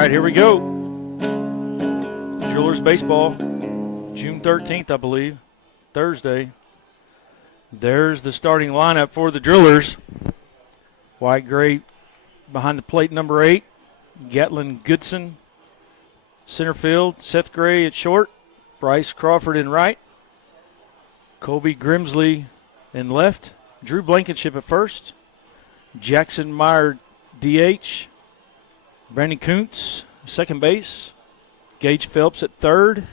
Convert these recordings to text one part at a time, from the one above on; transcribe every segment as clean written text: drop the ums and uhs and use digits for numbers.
right, here we go. Drillers baseball, June 13th, I believe, Thursday. There's the starting lineup for the Drillers. White Gray behind the plate, number 8. Gatlin Goodson, center field. Seth Gray at short. Bryce Crawford in right. Colby Grimsley in left. Drew Blankenship at first. Jackson Meyer, DH. Brandon Kuntz, second base. Gage Phelps at third.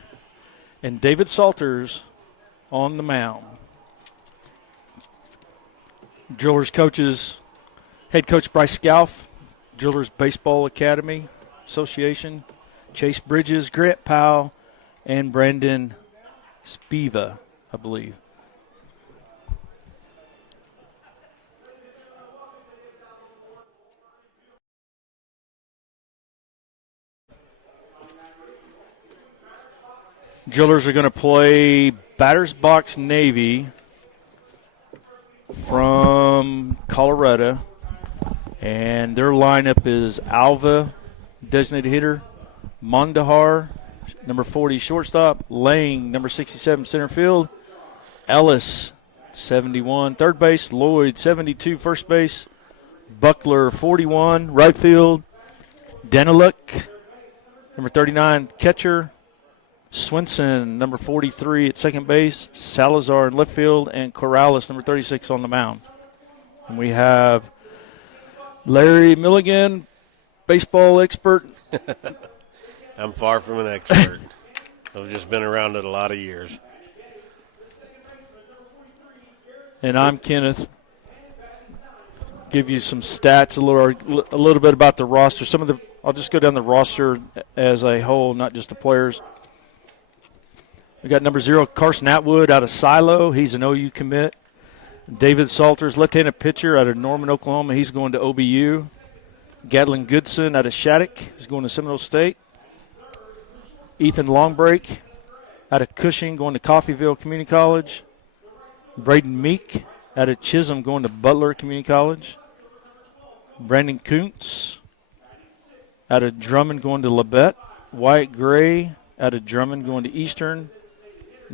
And David Salters on the mound. Drillers coaches, head coach Bryce Scalf, Drillers Baseball Academy Association, Chase Bridges, Grant Powell, and Brandon Spiva, I believe. Drillers are going to play Batter's Box Navy from Colorado, and their lineup is Alva, designated hitter, Mondahar, number 40, shortstop, Lang, number 67, center field, Ellis, 71, third base, Lloyd, 72, first base, Buckler, 41, right field, Daniluk, number 39, catcher, Swinson, number 43 at second base, Salazar in left field, and Corrales, number 36 on the mound. And we have Larry Milligan, baseball expert. I'm far from an expert. I've just been around it a lot of years. And I'm Kenneth. Give you some stats, a little bit about the roster. I'll just go down the roster as a whole, not just the players. We got number 0, Carson Atwood out of Silo. He's an OU commit. David Salters, left-handed pitcher out of Norman, Oklahoma. He's going to OBU. Gatlin Goodson out of Shattuck. He's going to Seminole State. Ethan Longbreak out of Cushing, going to Coffeyville Community College. Braden Meek out of Chisholm, going to Butler Community College. Brandon Kuntz out of Drummond, going to Labette. Wyatt Gray out of Drummond, going to Eastern.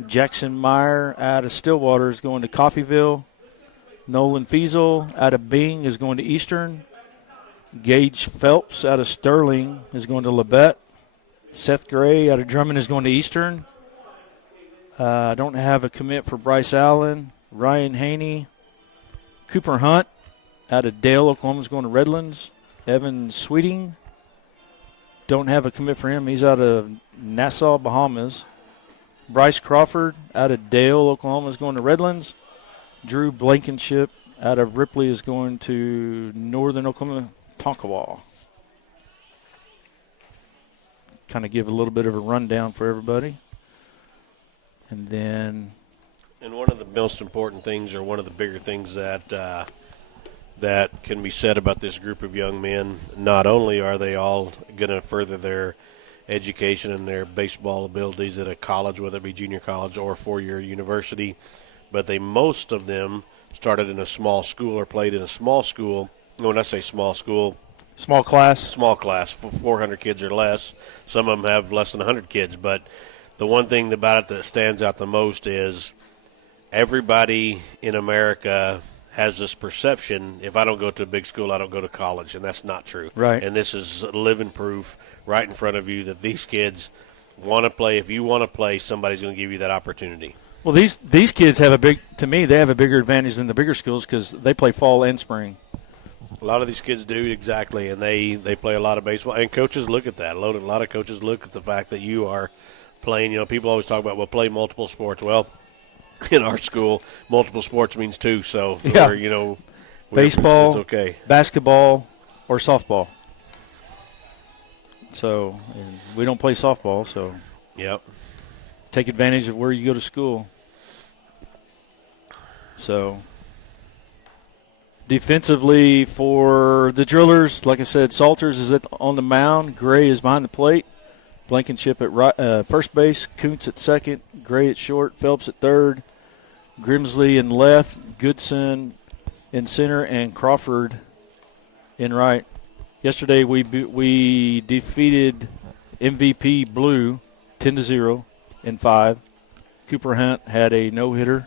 Jackson Meyer out of Stillwater is going to Coffeyville. Nolan Fiesel out of Bing is going to Eastern. Gage Phelps out of Sterling is going to Labette. Seth Gray out of Drummond is going to Eastern. I don't have a commit for Bryce Allen. Ryan Haney. Cooper Hunt out of Dale, Oklahoma is going to Redlands. Evan Sweeting. Don't have a commit for him. He's out of Nassau, Bahamas. Bryce Crawford out of Dale, Oklahoma is going to Redlands. Drew Blankenship out of Ripley is going to Northern Oklahoma, Tonkawa. Kind of give a little bit of a rundown for everybody. And then. And one of the most important things, or one of the bigger things that can be said about this group of young men, not only are they all going to further their education and their baseball abilities at a college, whether it be junior college or four-year university, but most of them started in a small school or played in a small school. When I say small school, Small class, 400 kids or less. Some of them have less than 100 kids, but the one thing about it that stands out the most is everybody in America has this perception, if I don't go to a big school, I don't go to college, and that's not true. Right. And this is living proof right in front of you that these kids want to play. If you want to play, somebody's going to give you that opportunity. Well, these kids have they have a bigger advantage than the bigger schools because they play fall and spring. A lot of these kids do, exactly, and they play a lot of baseball. And coaches look at that. A lot of coaches look at the fact that you are playing. You know, people always talk about, well, play multiple sports. Well, in our school, multiple sports means 2. So, yeah. Baseball, it's okay. Basketball, or softball. So, and we don't play softball, so yep. Take advantage of where you go to school. So, defensively for the Drillers, like I said, Salters is on the mound. Gray is behind the plate. Blankenship at first base. Kuntz at second. Gray at short. Phelps at third. Grimsley in left. Goodson in center. And Crawford in right. Yesterday we defeated MVP Blue 10-0 in 5. Cooper Hunt had a no-hitter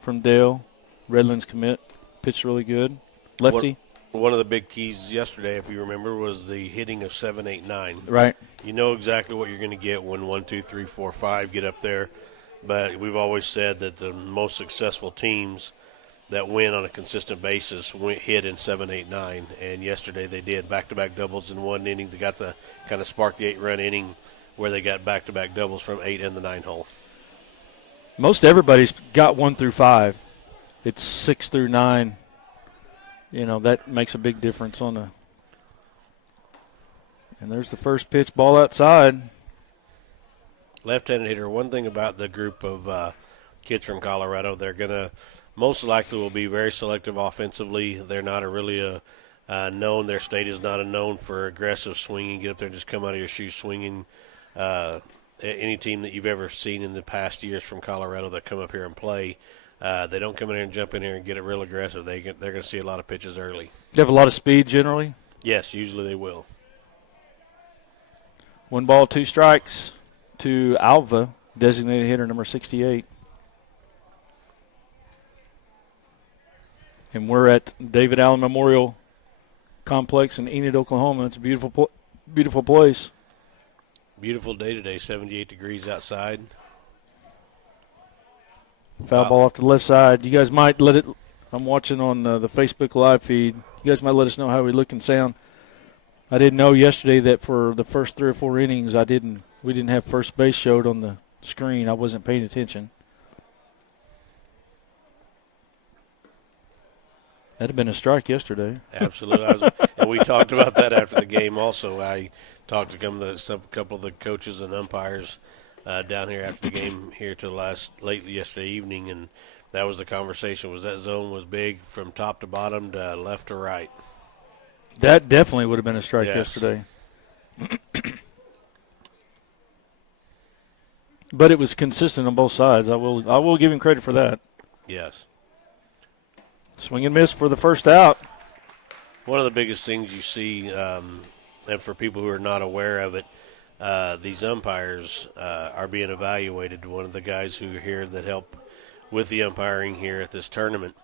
from Dale. Redlands commit, pitched really good. Lefty. One of the big keys yesterday, if you remember, was the hitting of 7, 8, 9. Right. You know exactly what you're going to get when 1, 2, 3, 4, 5 get up there. But we've always said that the most successful teams that win on a consistent basis hit in 7, 8, 9. And yesterday they did back-to-back doubles in one inning. They got the kind of sparked the 8-run inning where they got back-to-back doubles from 8 and the 9 hole. Most everybody's got 1 through 5. It's 6 through 9. You know, that makes a big difference on the. And there's the first pitch, ball outside. Left-handed hitter. One thing about the group of kids from Colorado, they're going to most likely will be very selective offensively. They're not known. Their state is not known for aggressive swinging. Get up there and just come out of your shoes swinging. Any team that you've ever seen in the past years from Colorado that come up here and play, they don't come in here and jump in here and get it real aggressive. They're going to see a lot of pitches early. They have a lot of speed generally. Yes, usually they will. 1 ball, 2 strikes to Alva, designated hitter number 68. And we're at David Allen Memorial Complex in Enid, Oklahoma. It's a beautiful, beautiful place. Beautiful day today, 78 degrees outside. Foul ball off to the left side. You guys might let it – I'm watching on the Facebook Live feed. You guys might let us know how we look and sound. I didn't know yesterday that for the first 3 or 4 innings we didn't have first base showed on the screen. I wasn't paying attention. That'd have been a strike yesterday. Absolutely. And we talked about that after the game also. I talked to a couple of the coaches and umpires down here after the game here till late yesterday evening, and that was the conversation. Was that zone was big from top to bottom to left to right. That definitely would have been a strike Yes. yesterday. But it was consistent on both sides. I will give him credit for that. Yes. Swing and miss for the first out. One of the biggest things you see, and for people who are not aware of it, these umpires are being evaluated. One of the guys who are here that help with the umpiring here at this tournament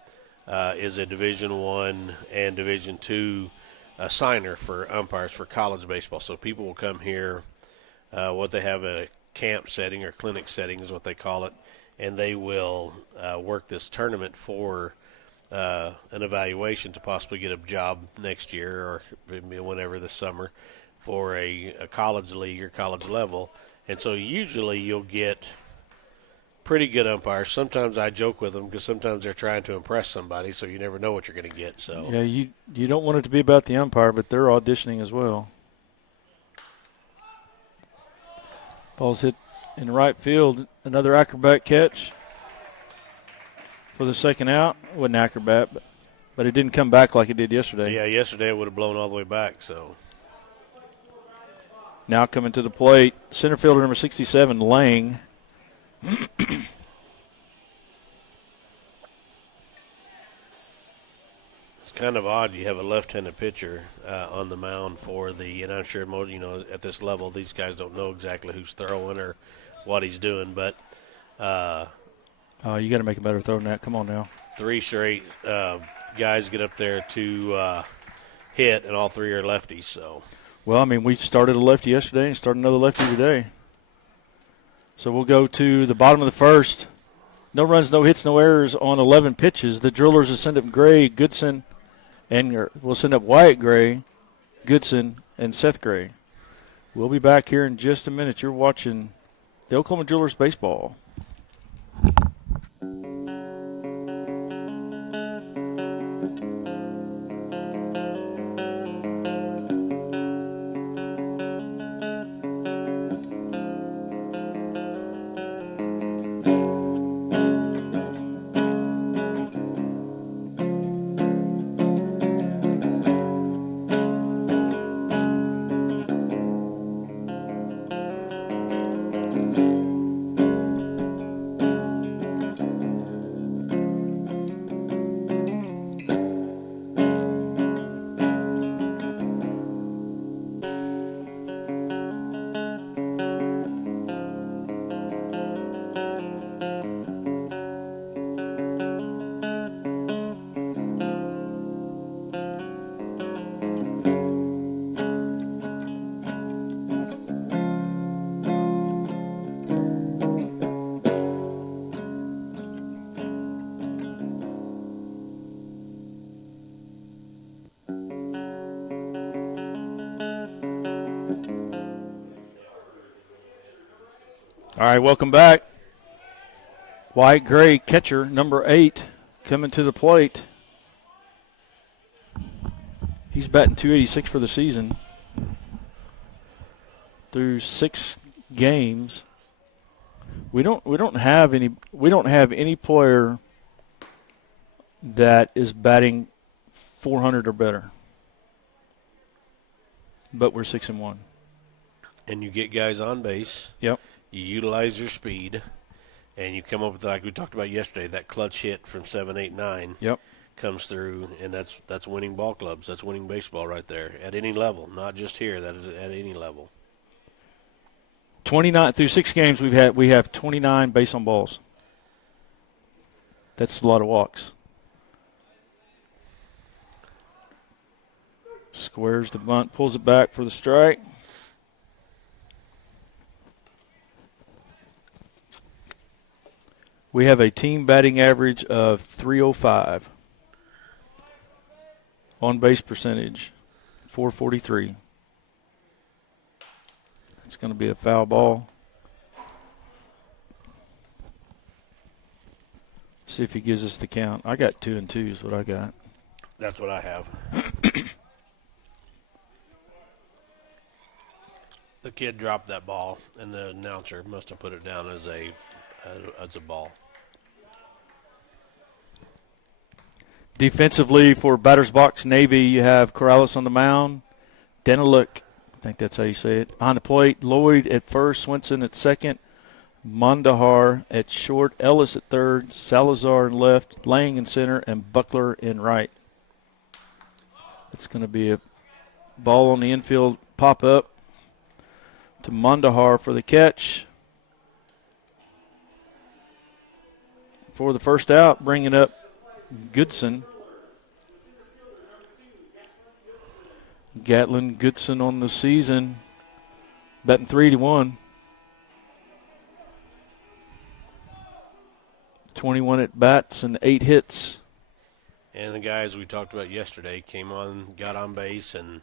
is a Division I and Division II signer for umpires for college baseball. So people will come here, what they have a camp setting or clinic setting is what they call it, and they will work this tournament for an evaluation to possibly get a job next year or whenever this summer for a college league or college level. And so usually you'll get pretty good umpires. Sometimes I joke with them because sometimes they're trying to impress somebody, so you never know what you're going to get. So Yeah, you don't want it to be about the umpire, but they're auditioning as well. Ball's hit in right field. Another acrobat catch for the second out. It wasn't acrobat, but it didn't come back like it did yesterday. Yeah, yesterday it would have blown all the way back. So Now coming to the plate, center fielder number 67, Lang. it's kind of odd you have a left-handed pitcher on the mound for and I'm sure most, at this level these guys don't know exactly who's throwing or what he's doing, but You got to make a better throw than that. Come on now. 3 straight guys get up there to hit, and all 3 are lefties. So, Well, I mean, we started a lefty yesterday and started another lefty today. So we'll go to the bottom of the first. No runs, no hits, no errors on 11 pitches. The Drillers will send up Gray, Goodson, and we'll send up Wyatt Gray, Goodson, and Seth Gray. We'll be back here in just a minute. You're watching the Oklahoma Drillers baseball. All right, welcome back. White Gray catcher, number 8, coming to the plate. He's batting .286 for the season through 6 games. We don't have any player that is batting .400 or better. But we're 6-1. And you get guys on base. Yep. You utilize your speed, and you come up with, like we talked about yesterday, that clutch hit from 7, 8, 9. Yep. Comes through, and that's winning ball clubs. That's winning baseball right there at any level, not just here. That is at any level. 29 through 6 games we have 29 base on balls. That's a lot of walks. Squares the bunt, pulls it back for the strike. We have a team batting average of .305. On base percentage, .443. It's going to be a foul ball. See if he gives us the count. I got 2-2 is what I got. That's what I have. The kid dropped that ball, and the announcer must have put it down as a ball. Defensively for batter's box Navy, you have Corrales on the mound, Deniluk, I think that's how you say it, behind the plate, Lloyd at first, Swinson at second, Mondahar at short, Ellis at third, Salazar in left, Lang in center, and Buckler in right. It's going to be a ball on the infield pop-up to Mondahar for the catch. For the first out, bringing up Goodson. Gatlin Goodson on the season, batting .381. 21 at bats and 8 hits. And the guys we talked about yesterday came on, got on base, and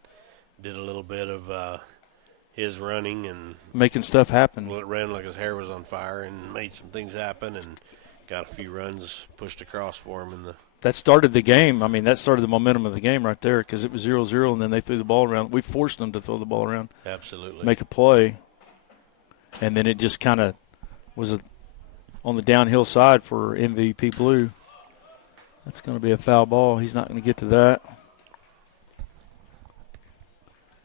did a little bit of his running and making stuff happen. Well, it ran like his hair was on fire and made some things happen and got a few runs pushed across for him. That started the game. I mean, that started the momentum of the game right there because it was 0-0, and then they threw the ball around. We forced them to throw the ball around. Absolutely. Make a play. And then it just kind of was on the downhill side for MVP Blue. That's going to be a foul ball. He's not going to get to that.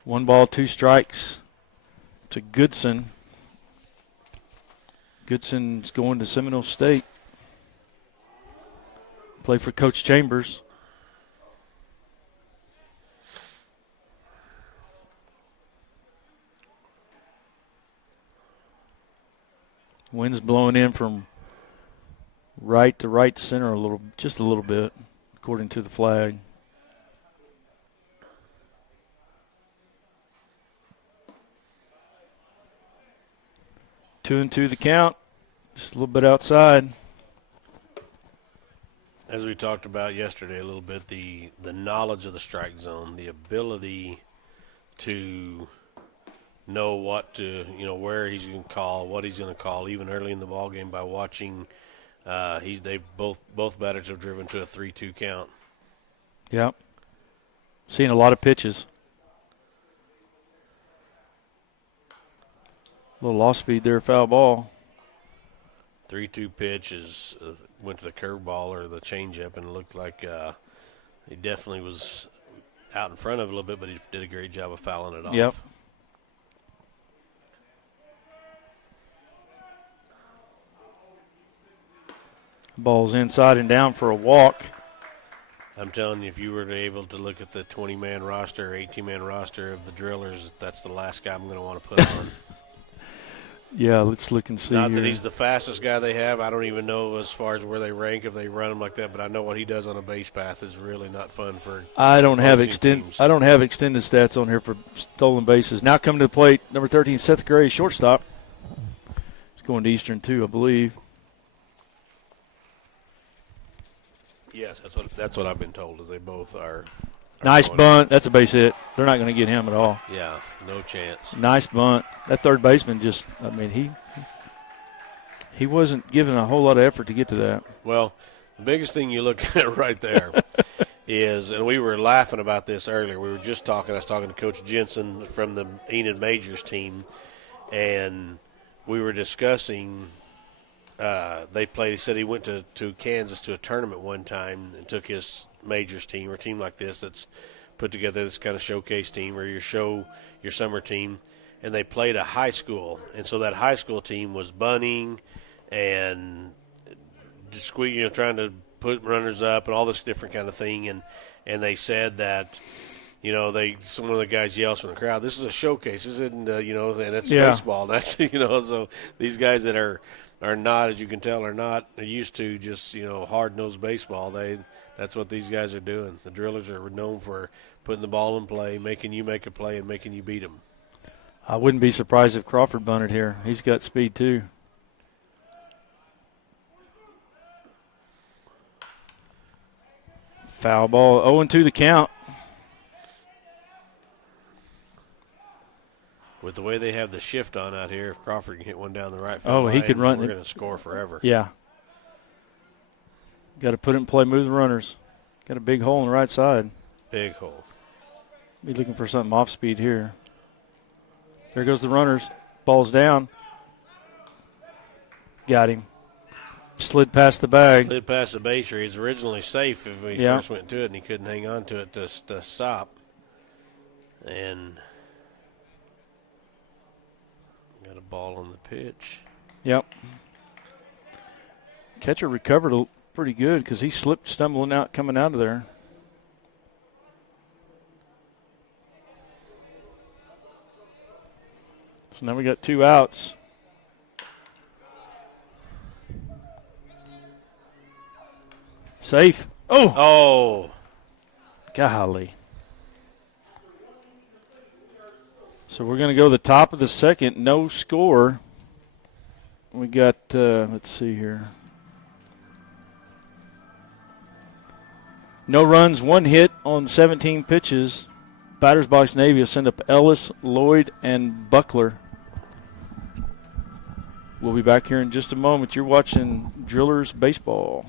1 ball, 2 strikes to Goodson. Goodson's going to Seminole State. Play for Coach Chambers. Wind's blowing in from right to right center just a little bit, according to the flag. Two and two the count, just a little bit outside. As we talked about yesterday a little bit, the knowledge of the strike zone, the ability to know where he's going to call, what he's going to call, even early in the ball game by watching. Both batters have driven to a 3-2 count. Yep. Seeing a lot of pitches. A little off speed there, foul ball. 3-2 pitch went to the curveball or the changeup, and it looked like he definitely was out in front of it a little bit, but he did a great job of fouling it off. Yep. Ball's inside and down for a walk. I'm telling you, if you were able to look at the 20-man roster, 18-man roster of the Drillers, that's the last guy I'm going to want to put on. Yeah, let's look and see. Not here. that he's the fastest guy they have. I don't even know as far as where they rank if they run him like that, but I know what he does on a base path is really not fun for I don't have teams. extended stats on here for stolen bases. Now coming to the plate, number 13, Seth Gray, shortstop. He's going to Eastern too, I believe. Yes, that's what I've been told. Is they both are Nice going. bunt. That's a base hit. They're not going to get him at all. Yeah, no chance. Nice bunt. That third baseman he He wasn't giving a whole lot of effort to get to that. Well, the biggest thing you look at right there is, and we were laughing about this earlier. We were just talking. I was talking to Coach Jensen from the Enid Majors team, and we were discussing. They played. He said he went to Kansas to a tournament one time and took his Majors team or a team like this that's put together this kind of showcase team or your summer team, and they played a high school, and so that high school team was bunting and trying to put runners up and all this different kind of thing, and they said that, some of the guys yells from the crowd, "This is a showcase, this isn't, and it's baseball." And that's, so these guys that are not, as you can tell, are used to just, hard-nosed baseball. That's what these guys are doing. The drillers are known for putting the ball in play, making you make a play, and making you beat them. I wouldn't be surprised if Crawford bunted here. He's got speed too. Foul ball, 0-2 the count. With the way they have the shift on out here, if Crawford can hit one down the right field line, he could run. We're going to score forever. Yeah. Got to put it in play, move the runners. Got a big hole on the right side. Big hole. Be looking for something off speed here. There goes the runners. Ball's down. Got him. Slid past the bag. Slid past the base. He was originally safe if he first went to it, and he couldn't hang on to it to stop. And got a ball on the pitch. Yep. Catcher recovered pretty good because he slipped stumbling out coming out of there. So now we got 2 outs. Safe. Oh. Golly. So we're going to go to the top of the second. No score. We got, let's see here. No runs, 1 hit on 17 pitches. Batter's box Navy will send up Ellis, Lloyd, and Buckler. We'll be back here in just a moment. You're watching Drillers Baseball.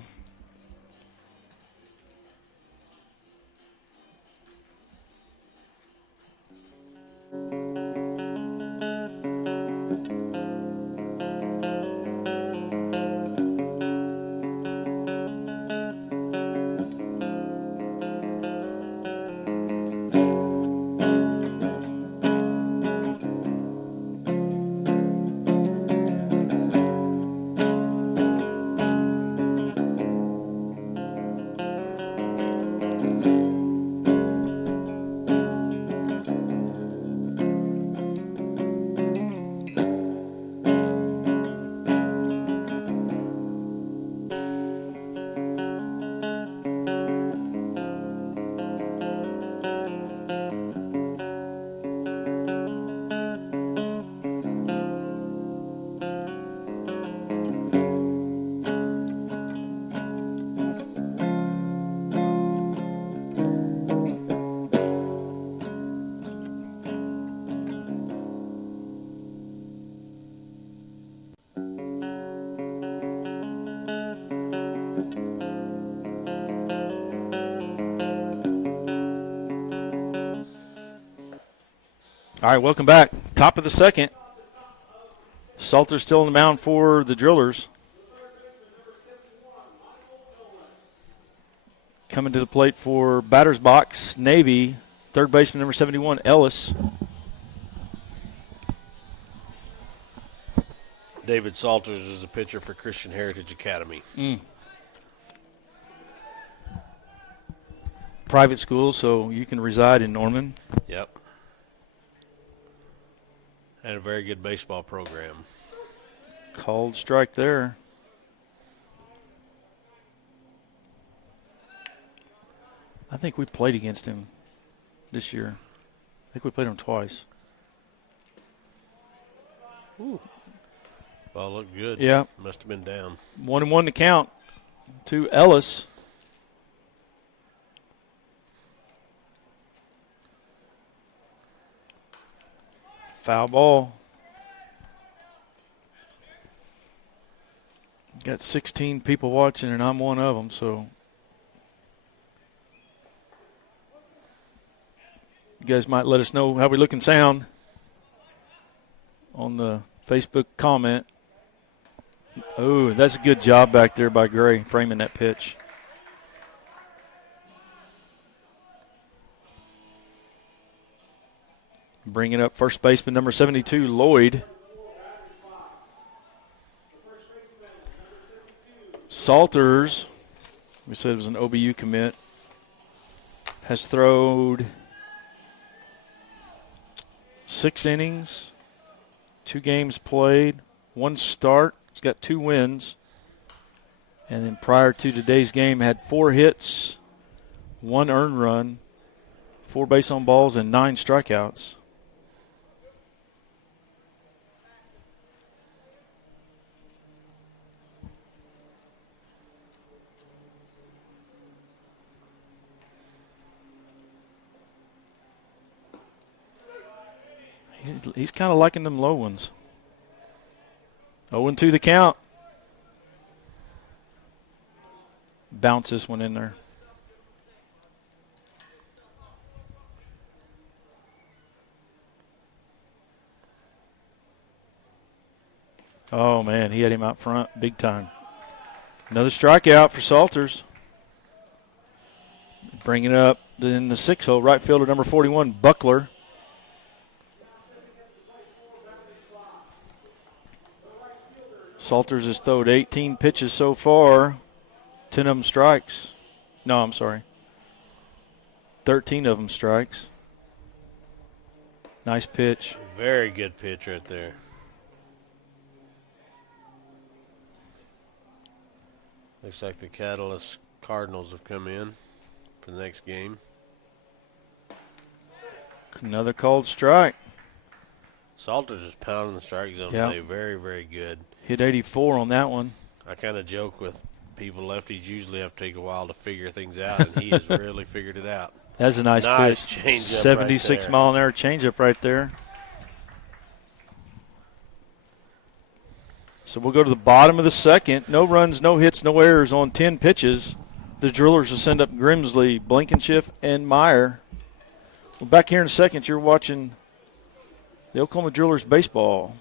All right, welcome back. Top of the second. Salter's still on the mound for the Drillers. Coming to the plate for batter's box, Navy, third baseman number 71, Ellis. David Salters is a pitcher for Christian Heritage Academy. Private school, so you can reside in Norman. Yep. And a very good baseball program. Called strike there. I think we played against him this year. I think we played him twice. Ooh. Ball looked good. Yeah. Must have been down. 1-1 to count to Ellis. Foul ball. Got 16 people watching, and I'm one of them, so you guys might let us know how we look and sound on the Facebook comment. Oh, that's a good job back there by Gray, framing that pitch. Bringing up first baseman number 72, Lloyd. Salters, we said it was an OBU commit, has thrown 6 innings, 2 games played, 1 start. He's got 2 wins. And then prior to today's game, had 4 hits, 1 earned run, 4 base on balls, and 9 strikeouts. He's kind of liking them low ones. 0-2 the count. Bounce this one in there. Oh, man, he had him out front big time. Another strikeout for Salters. Bringing up in the 6 hole, right fielder number 41, Buckler. Salters has thrown 18 pitches so far, 10 of them strikes. No, I'm sorry. 13 of them strikes. Nice pitch. Very good pitch right there. Looks like the Catalyst Cardinals have come in for the next game. Another called strike. Salters is pounding the strike zone today. Very, very good. Hit 84 on that one. I kind of joke with people, lefties usually have to take a while to figure things out, and he has really figured it out. That's a nice pitch. Change-up 76 right mile an hour changeup right there. So we'll go to the bottom of the second. No runs, no hits, no errors on 10 pitches. The Drillers will send up Grimsley, Blankenship, and Meyer. Well, back here in a second, you're watching the Oklahoma Drillers baseball.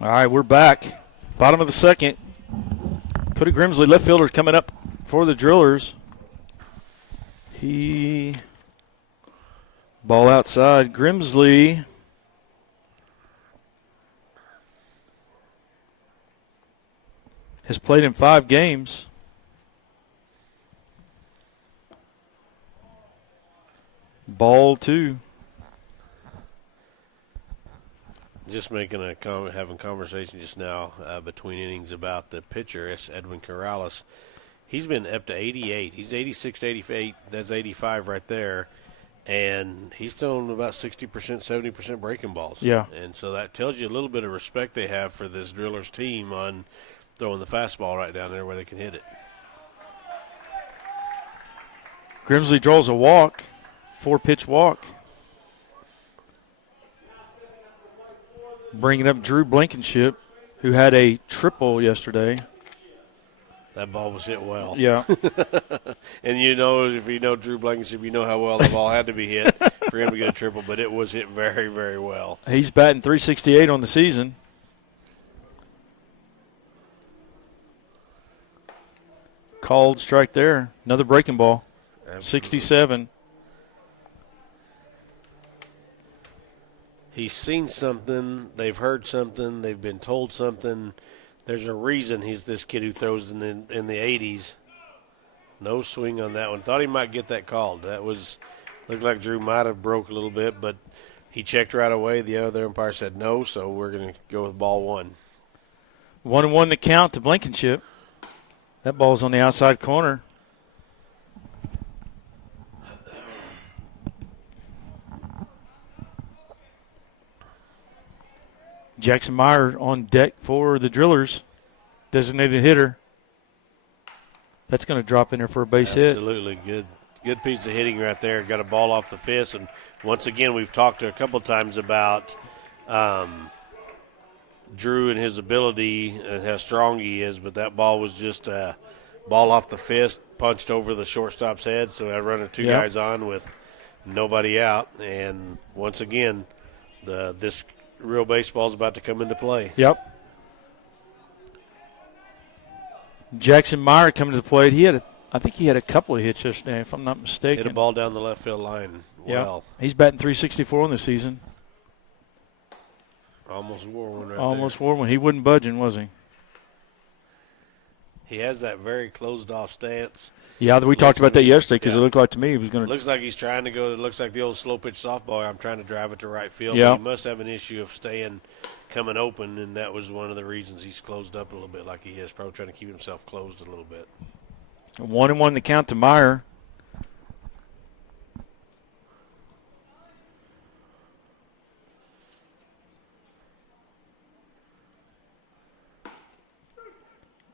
All right, we're back. Bottom of the second. Cody Grimsley, left fielder, coming up for the Drillers. Ball outside. Grimsley has played in 5 games. Ball 2. Just making having conversation just now between innings about the pitcher, Edwin Corrales. He's been up to 88. He's 86 to 88. That's 85 right there. And he's thrown about 60%, 70% breaking balls. Yeah. And so that tells you a little bit of respect they have for this Drillers team on throwing the fastball right down there where they can hit it. Grimsley draws a walk, 4-pitch walk. Bringing up Drew Blankenship, who had a triple yesterday. That ball was hit well. Yeah. And you know, if you know Drew Blankenship, you know how well the ball had to be hit for him to get a triple, but it was hit very, very well. He's batting .368 on the season. Called strike there. Another breaking ball. Absolutely. 67. He's seen something. They've heard something. They've been told something. There's a reason he's this kid who throws in the 80s. No swing on that one. Thought he might get that called. That was looked like Drew might have broke a little bit, but he checked right away. The other umpire said no, so we're going to go with ball one. 1-1 to count to Blankenship. That ball's on the outside corner. Jackson Meyer on deck for the Drillers. Designated hitter. That's going to drop in there for a base hit. Absolutely. Good piece of hitting right there. Got a ball off the fist. And once again, we've talked a couple times about Drew and his ability and how strong he is, but that ball was just a ball off the fist, punched over the shortstop's head. So I run two guys on with nobody out. And once again, this real baseball is about to come into play. Yep. Jackson Meyer coming to the plate. I think he had a couple of hits yesterday, if I'm not mistaken. Hit a ball down the left field line. Well, he's batting .364 on the season. Almost wore one right Almost there. wore one. He wasn't budging, was he? He has that very closed-off stance. Yeah, we talked about that yesterday because it looked like to me he was going to. Looks like he's trying to go. It looks like the old slow-pitch softball. I'm trying to drive it to right field. Yeah. But he must have an issue of coming open, and that was one of the reasons he's closed up a little bit like he is, probably trying to keep himself closed a little bit. 1-1 to count to Meyer.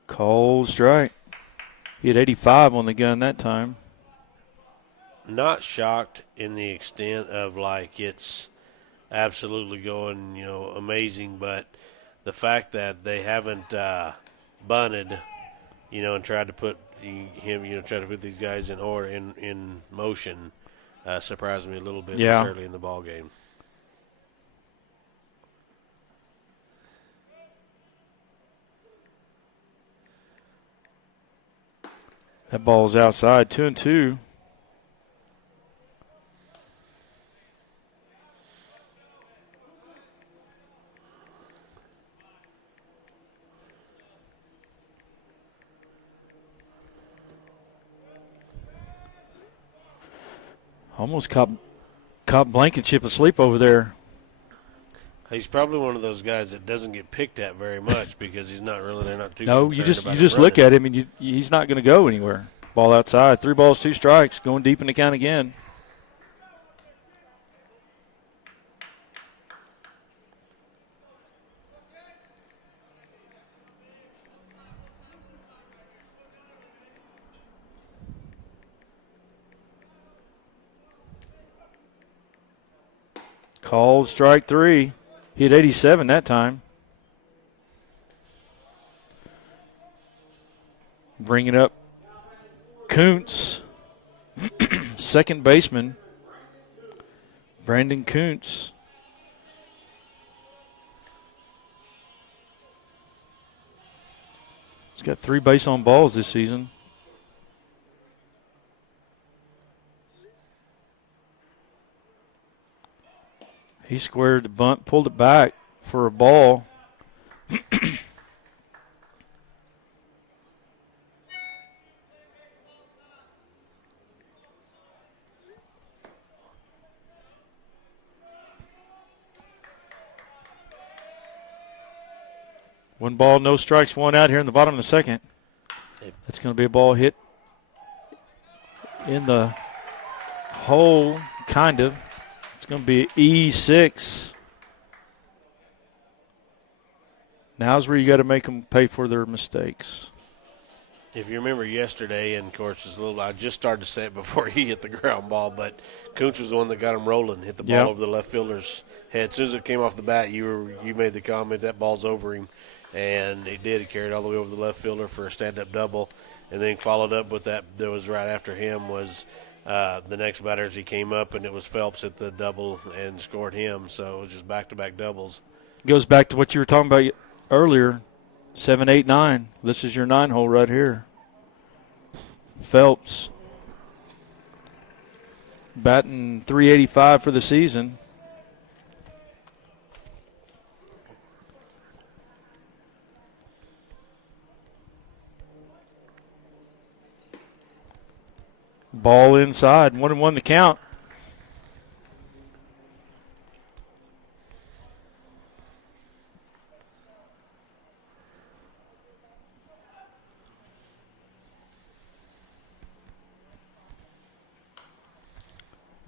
Cold strike. He had 85 on the gun that time. Not shocked in the extent of like it's absolutely going, amazing, but the fact that they haven't bunted, and tried to put try to put these guys in order in motion surprised me a little bit this early in the ball game. That ball's outside, 2-2. Almost caught Blankenship asleep over there. He's probably one of those guys that doesn't get picked at very much because he's not really. They're not too. No, you just look at him and he's not going to go anywhere. Ball outside, 3 balls, 2 strikes, going deep in the count again. Called strike 3. He had 87 that time. Bringing up Kuntz, second baseman, Brandon Kuntz. He's got 3 base on balls this season. He squared the bunt, pulled it back for a ball. One ball, no strikes, 1 out here in the bottom of the second. That's going to be a ball hit in the hole, kind of. It's going to be E6. Now's where you got to make them pay for their mistakes. If you remember yesterday, and of course, I just started to say it before he hit the ground ball, but Kuntz was the one that got him rolling, hit the ball Yep. over the left fielder's head. As soon as it came off the bat, you made the comment that ball's over him, and he did. He carried all the way over the left fielder for a stand-up double, and then followed up with that was right after him was the next batter as he came up, and it was Phelps at the double and scored him. So it was just back-to-back doubles. Goes back to what you were talking about earlier, 7, 8, 9. This is your 9 hole right here. Phelps batting .385 for the season. Ball inside, 1-1 the count.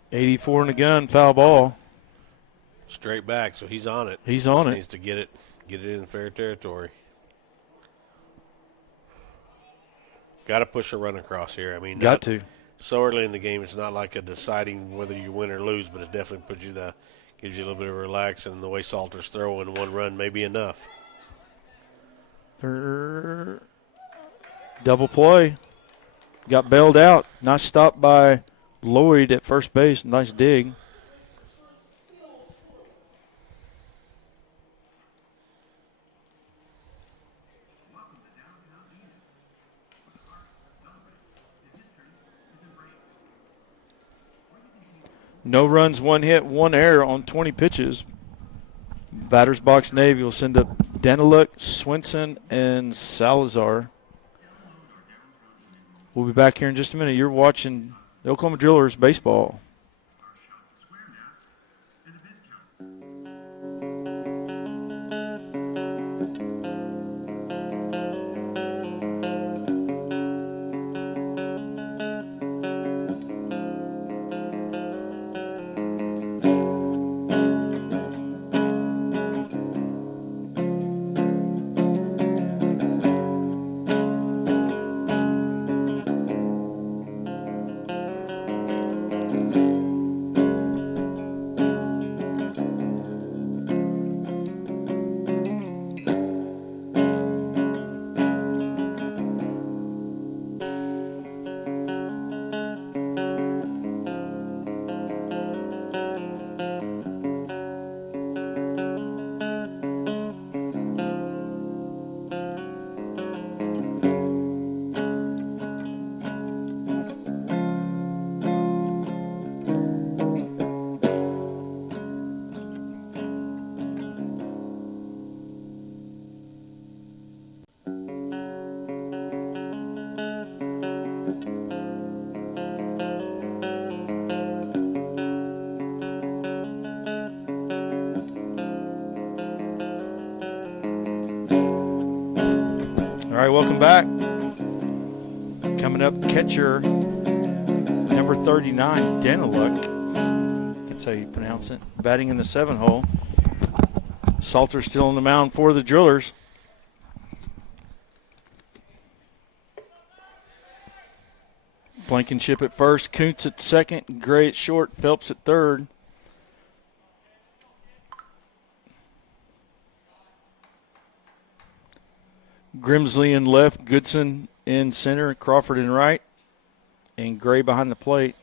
.84 in the gun, foul ball. Straight back, so he's on it. He's on Just it. needs to get it in fair territory. Got to push a run across here. I mean, Got to. So early in the game, it's not like a deciding whether you win or lose, but it definitely gives you a little bit of relax. And the way Salter's throwing, 1 run may be enough. Double play. Got bailed out. Nice stop by Lloyd at first base. Nice dig. No runs, 1 hit, 1 error on 20 pitches. Batter's box Navy will send up Daniluk, Swinson, and Salazar. We'll be back here in just a minute. You're watching the Oklahoma Drillers baseball. All right, welcome back. Coming up, catcher number 39, Daniluk. That's how you pronounce it. Batting in the 7 hole. Salter still on the mound for the Drillers. Blankenship at first, Kuntz at second, Gray at short, Phelps at third. Grimsley in left, Goodson in center, Crawford in right, and Gray behind the plate.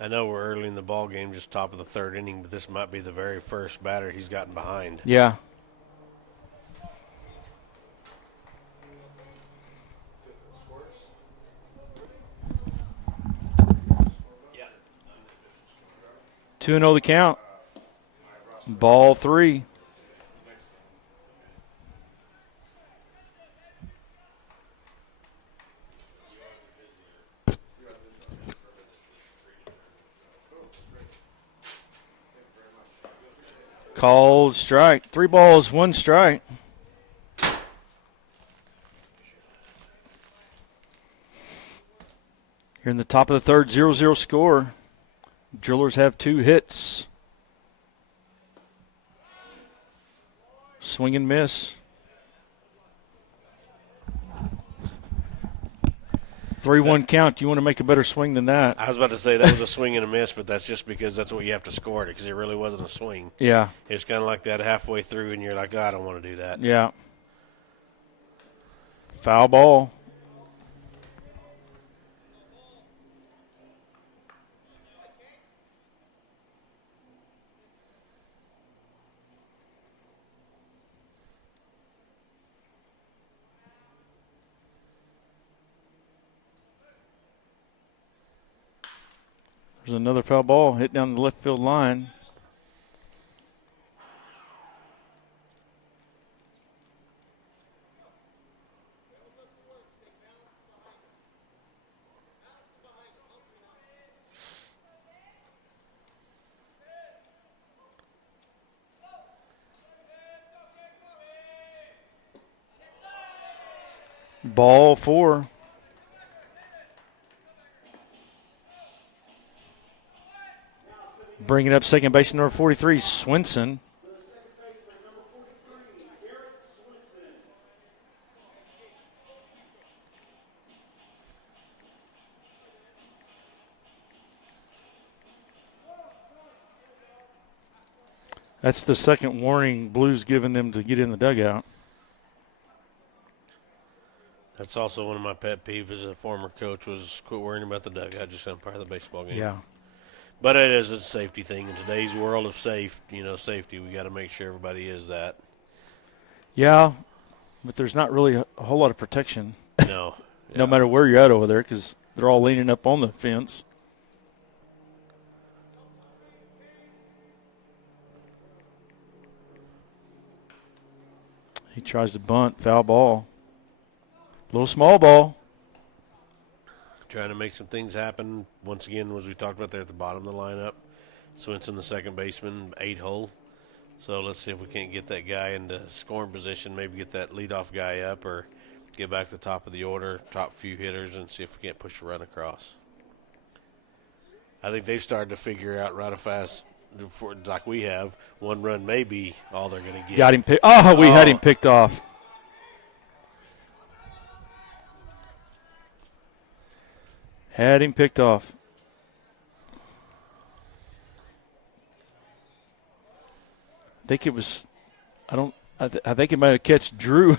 I know we're early in the ball game, just top of the 3rd inning, but this might be the very first batter he's gotten behind. Yeah. Two and 0 the count. Ball 3. Called strike. 3 balls, 1 strike. Here in the top of the 3rd, 0-0 score. Drillers have 2 hits. Swing and miss. 3-1 count. You want to make a better swing than that. I was about to say that was a swing and a miss, but that's just because that's what you have to score it, because it really wasn't a swing. Yeah. It's kind of like that halfway through, and you're like, oh, I don't want to do that. Yeah. Foul ball. There's another foul ball hit down the left field line. Ball 4. Bringing up second baseman number 43, Swinson. That's the second warning Blues giving them to get in the dugout. That's also one of my pet peeves as a former coach, was quit worrying about the dugout, just umpire the baseball game. Yeah. But it is a safety thing. In today's world of safety, we got to make sure everybody is that. Yeah, but there's not really a whole lot of protection. No. No matter where you're at over there, because they're all leaning up on the fence. He tries to bunt, foul ball. Little small ball. Trying to make some things happen. Once again, as we talked about there at the bottom of the lineup, Swinson, the second baseman, 8-hole. So let's see if we can't get that guy into scoring position, maybe get that leadoff guy up, or get back to the top of the order, top few hitters, and see if we can't push a run across. I think they've started to figure out right fast, like we have, one run may be all they're going to get. Got him picked. Oh, we had him picked off. Had him picked off. I think it was. I think it might have catch Drew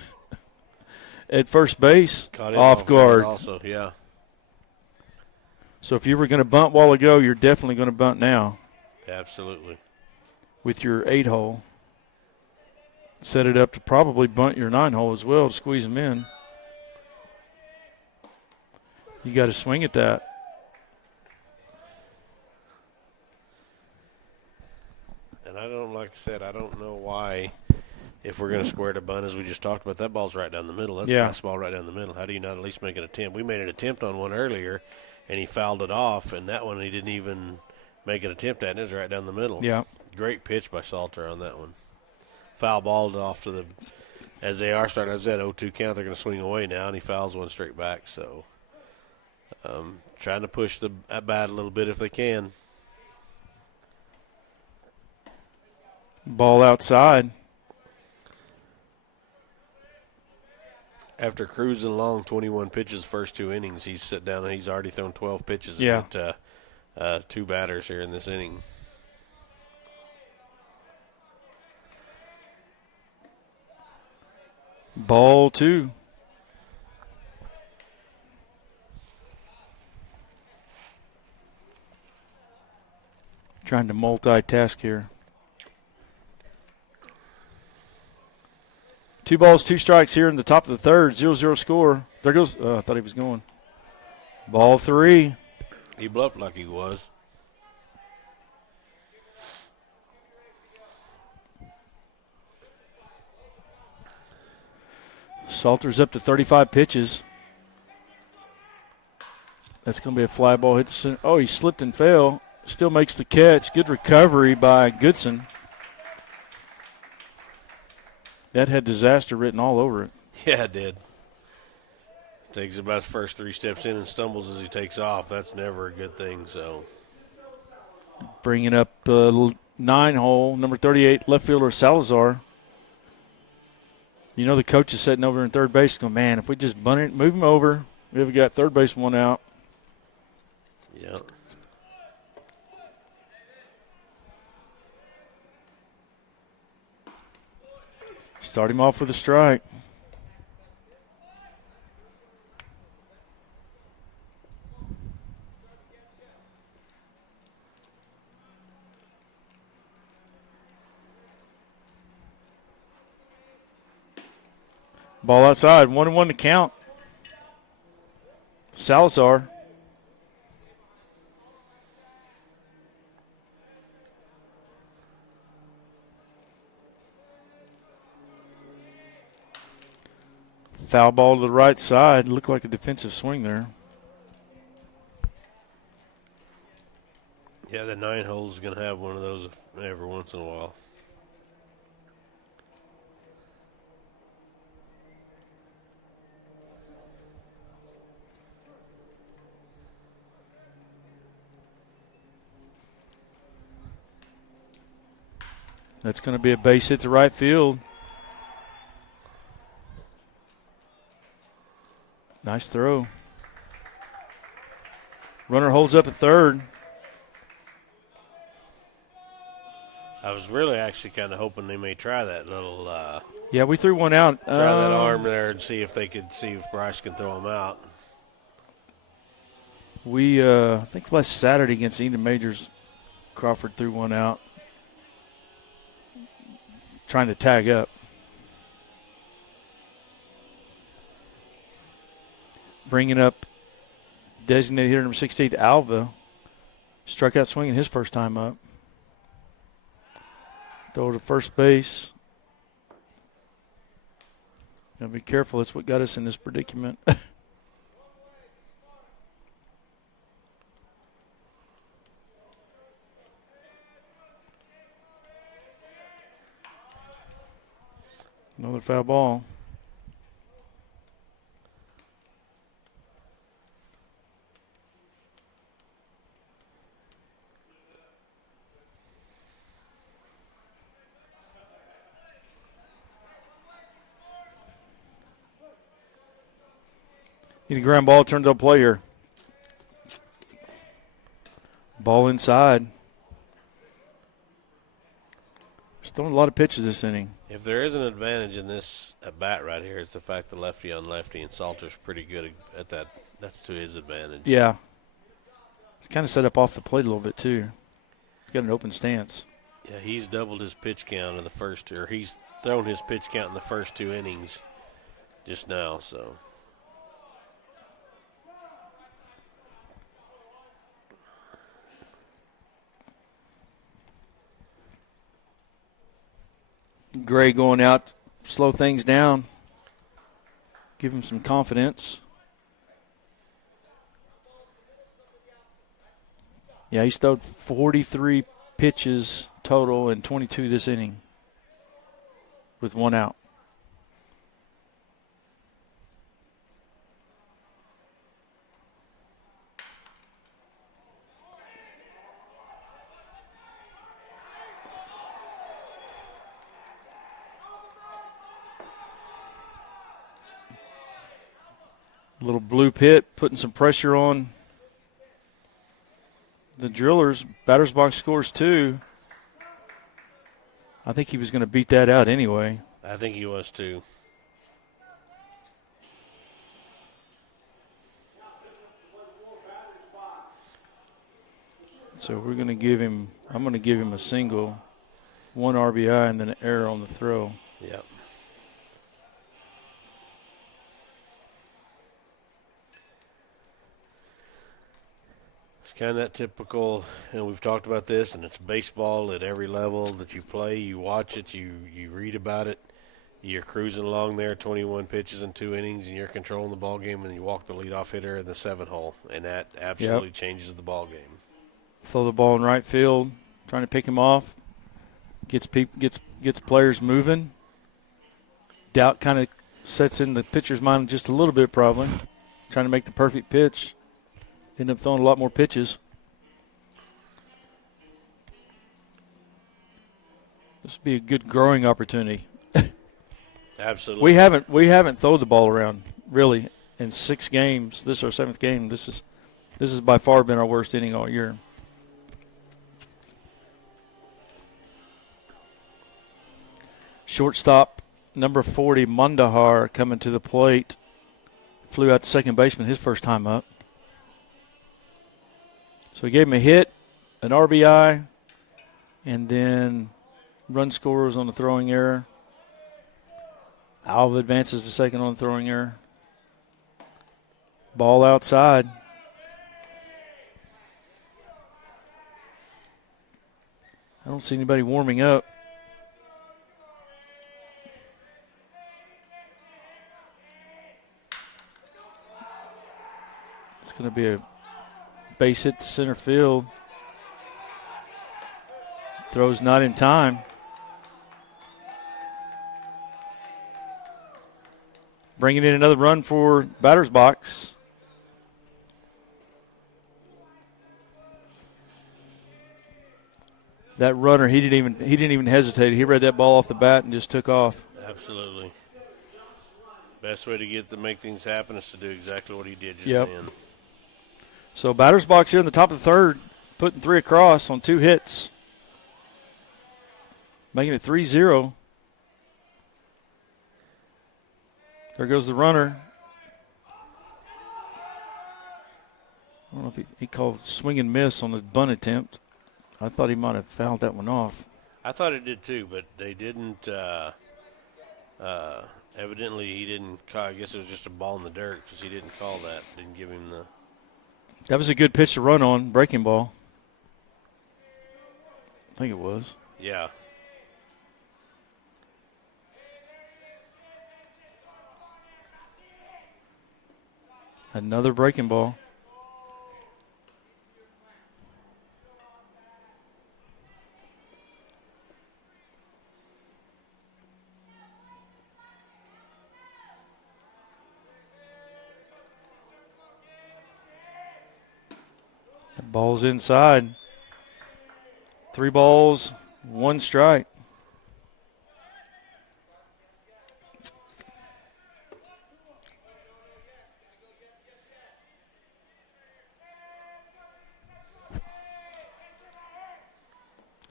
at first base. Caught him off guard. Also, yeah. So if you were going to bunt a while ago, you're definitely going to bunt now. Absolutely. With your 8-hole. Set it up to probably bunt your 9-hole as well to squeeze them in. You got to swing at that. And like I said, I don't know why, if we're going to square the bunt, as we just talked about, that ball's right down the middle. That's a fastball right down the middle. How do you not at least make an attempt? We made an attempt on one earlier, and he fouled it off, and that one he didn't even make an attempt at, and it was right down the middle. Yeah. Great pitch by Salter on that one. Foul balled off to the, as they are starting, as that 0-2 count, they're going to swing away now, and he fouls one straight back. So trying to push the at bat a little bit if they can. Ball outside. After cruising along 21 pitches first 2 innings, he's sit down and he's already thrown 12 pitches Yeah. at 2 batters here in this inning. Ball 2. Trying to multitask here. 2 balls, 2 strikes here in the top of the third. 0-0 score. There goes. I thought he was going. Ball 3. He bluffed like he was. Salter's up to 35 pitches. That's going to be a fly ball hit to center. Oh, he slipped and fell. Still makes the catch. Good recovery by Goodson. That had disaster written all over it. Yeah, it did. Takes about the first 3 steps in and stumbles as he takes off. That's never a good thing. So Bringing up 9-hole, number 38, left fielder Salazar. You know the coach is sitting over in third base going, man, if we just bunt it, move him over, we've got third base one out. Yeah. Start him off with a strike. Ball outside, 1-1 to count. Salazar. Foul ball to the right side. Looked like a defensive swing there. Yeah, the 9 hole is going to have one of those every once in a while. That's going to be a base hit to right field. Nice throw. Runner holds up at third. I was really actually kind of hoping they may try that little Yeah, we threw one out. try that arm there and see if Bryce can throw him out. We, I think last Saturday against Eden Majors, Crawford threw one out. Trying to tag up. Bringing up designated hitter number 68, Alva. Struck out swinging his first time up. Throw to first base. Gotta be careful. That's what got us in this predicament. Another foul ball. Need a ground ball turned to a play here. Ball inside. He's throwing a lot of pitches this inning. If there is an advantage in this at bat right here, it's the fact that lefty on lefty, and Salter's pretty good at that. That's to his advantage. Yeah. He's kind of set up off the plate a little bit, too. He's got an open stance. Yeah, he's doubled his pitch count in the first, or he's thrown his pitch count in the first 2 innings just now, so. Gray going out, slow things down, give him some confidence. Yeah, he's thrown 43 pitches total and 22 this inning with 1 out. Little blue pit, putting some pressure on the Drillers. Batter's box scores 2. I think he was going to beat that out anyway. I think he was too. So we're going to give him, I'm going to give him a single, 1 RBI, and then an error on the throw. Yep. It's kind of that typical, and we've talked about this, and it's baseball at every level that you play. You watch it, you read about it. You're cruising along there, 21 pitches in 2 innings, and you're controlling the ball game, and you walk the leadoff hitter in the 7 hole, and that absolutely changes the ball game. Throw the ball in right field, trying to pick him off. Gets players moving. Doubt kind of sets in the pitcher's mind just a little bit, probably. Trying to make the perfect pitch. End up throwing a lot more pitches. This would be a good growing opportunity. Absolutely. We haven't thrown the ball around really in 6 games. This is our 7th game. This is by far been our worst inning all year. Shortstop number 40, Mundahar, coming to the plate. Flew out to second baseman his first time up. So he gave him a hit, an RBI, and then run scorers on the throwing error. Alva advances to second on the throwing error. Ball outside. I don't see anybody warming up. It's going to be a base hit to center field. Throws not in time. Bringing in another run for batter's box. That runner, he didn't even hesitate. He read that ball off the bat and just took off. Absolutely. Best way to make things happen is to do exactly what he did just Yep. then. So batter's box here in the top of the third, putting 3 across on 2 hits. Making it 3-0. There goes the runner. I don't know if he called swing and miss on the bunt attempt. I thought he might have fouled that one off. I thought it did too, but they didn't. Evidently, he didn't call. I guess it was just a ball in the dirt because he didn't call that. Didn't give him the. That was a good pitch to run on, breaking ball. I think it was. Yeah. Another breaking ball. The ball's inside. 3 balls, 1 strike.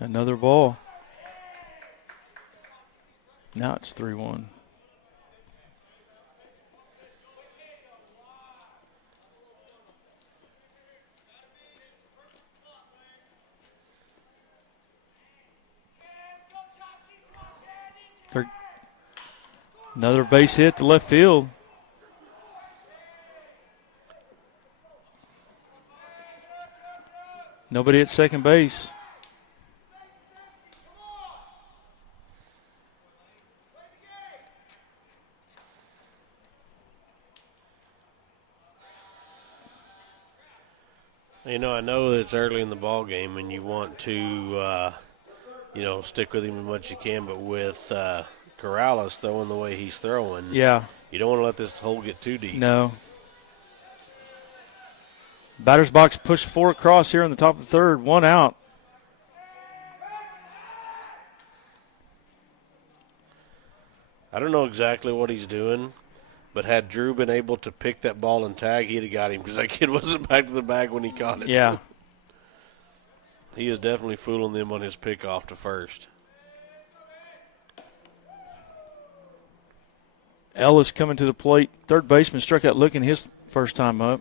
Another ball. Now it's 3-1. Another base hit to left field. Nobody at second base. You know, I know it's early in the ball game, and you want to, stick with him as much as you can. But with Corrales throwing the way he's throwing, Yeah. you don't want to let this hole get too deep. No. Batter's box pushed 4 across here in the top of the third. 1 out. I don't know exactly what he's doing, but had Drew been able to pick that ball and tag, he'd have got him because that kid wasn't back to the bag when he caught it. Yeah. He is definitely fooling them on his pickoff to first. Ellis coming to the plate. Third baseman struck out looking his first time up.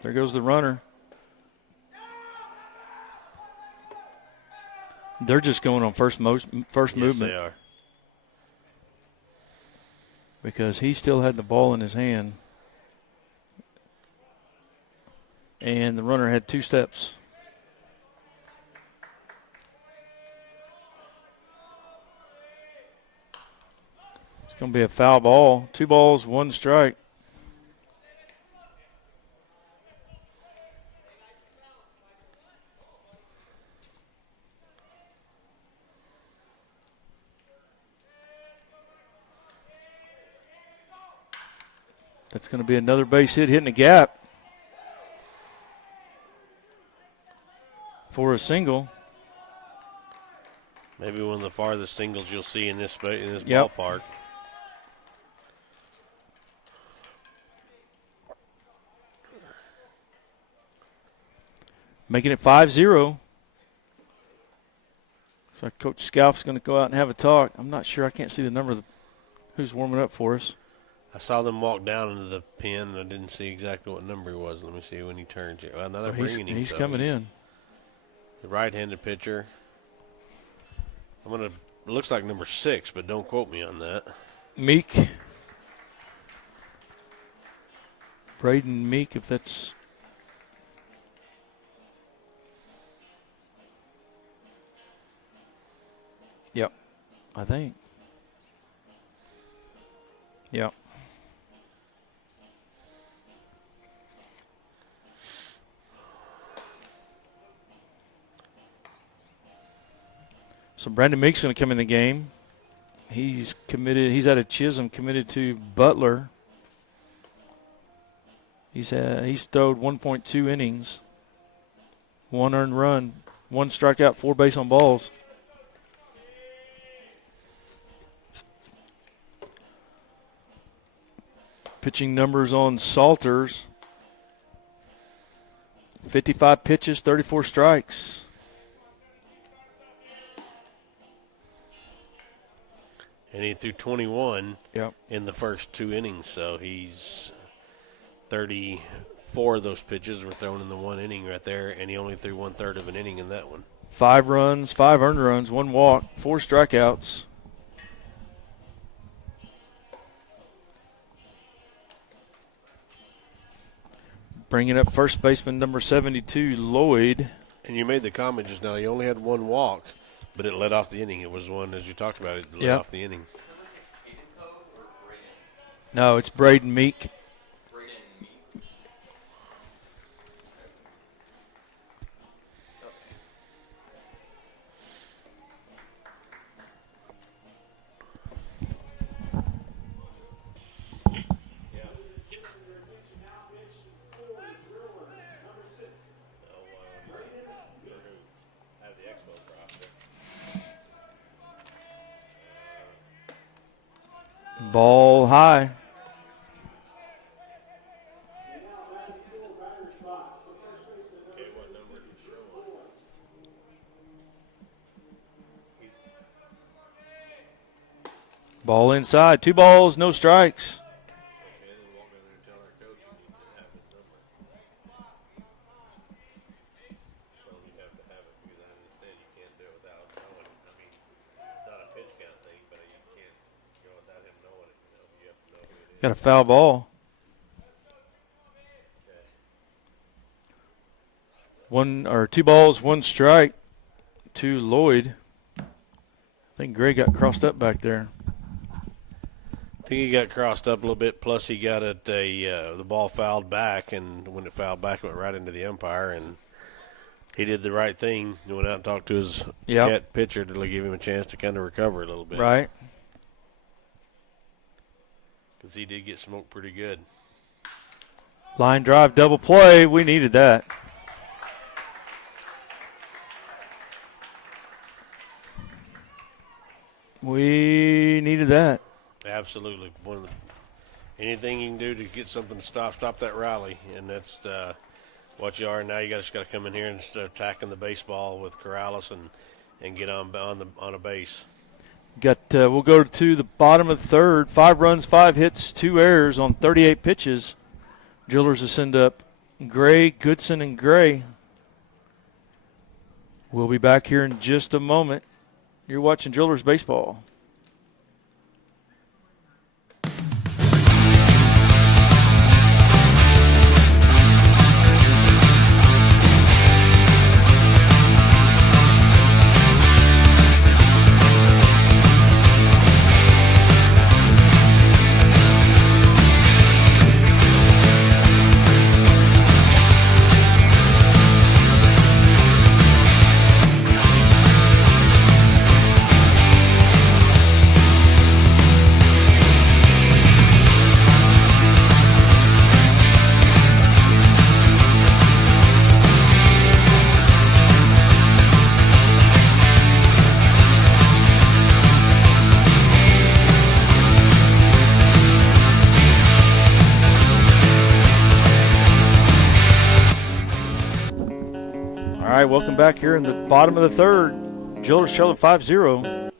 There goes the runner. They're just going on first Yes, movement they are. because he still had the ball in his hand. And the runner had 2 steps. It's going to be a foul ball. 2 balls, 1 strike. That's going to be another base hit hitting the gap. for a single. Maybe one of the farthest singles you'll see in this Yep. ballpark. Making it 5-0. So Coach Scalp's going to go out and have a talk. I'm not sure. I can't see the number of who's warming up for us. I saw them walk down into the pen, and I didn't see exactly what number he was. Let me see when he turns here. Well, now they're bringing him. He's so coming in. The right-handed pitcher. It looks like number 6, but don't quote me on that. Meek. Braden Meek, if that's. Yep, I think. Yep. So Brandon Meek's going to come in the game. He's committed. He's out of Chisholm, committed to Butler. He's thrown 1.2 innings, 1 earned run, 1 strikeout, 4 base on balls. Pitching numbers on Salters: 55 pitches, 34 strikes. And he threw 21 Yep. in the first 2 innings, so he's 34 of those pitches were thrown in the 1 inning right there, and he only threw 1/3 of an inning in that one. 5 runs, 5 earned runs, 1 walk, 4 strikeouts. Bringing up first baseman number 72, Lloyd. And you made the comment just now, he only had 1 walk, but it led off the inning. It was one, as you talked about, it led off the inning. No, it's Braden Meek. Ball high. Ball inside. 2 balls, no strikes. Got a foul ball. 2 balls, 1 strike to Lloyd. I think Gray got crossed up back there. I think he got crossed up a little bit, plus he got it the ball fouled back, and when it fouled back, it went right into the umpire, and he did the right thing. He went out and talked to his cat pitcher to give him a chance to kind of recover a little bit. Right. Because he did get smoked pretty good. Line drive, double play. We needed that. We needed that. Absolutely. Anything you can do to get something to stop that rally, and that's what you are now. You just got to come in here and start attacking the baseball with Corrales and get on a base. We'll go to the bottom of the third. 5 runs, 5 hits, 2 errors on 38 pitches. Drillers will send up Gray, Goodson, and Gray. We'll be back here in just a moment. You're watching Drillers Baseball. right, welcome back here in the bottom of the third. Drillers trail at 5-0.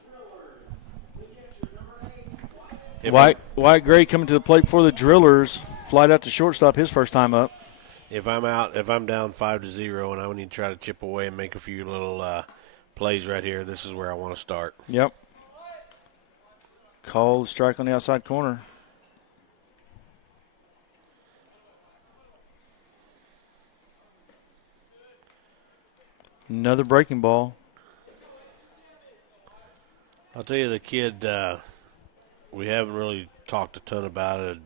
Wyatt Gray coming to the plate for the Drillers. Flight out to shortstop his first time up. If I'm down 5-0 and I need to try to chip away and make a few little plays right here, this is where I want to start. Yep. Called strike on the outside corner. Another breaking ball. I'll tell you, the kid, we haven't really talked a ton about it.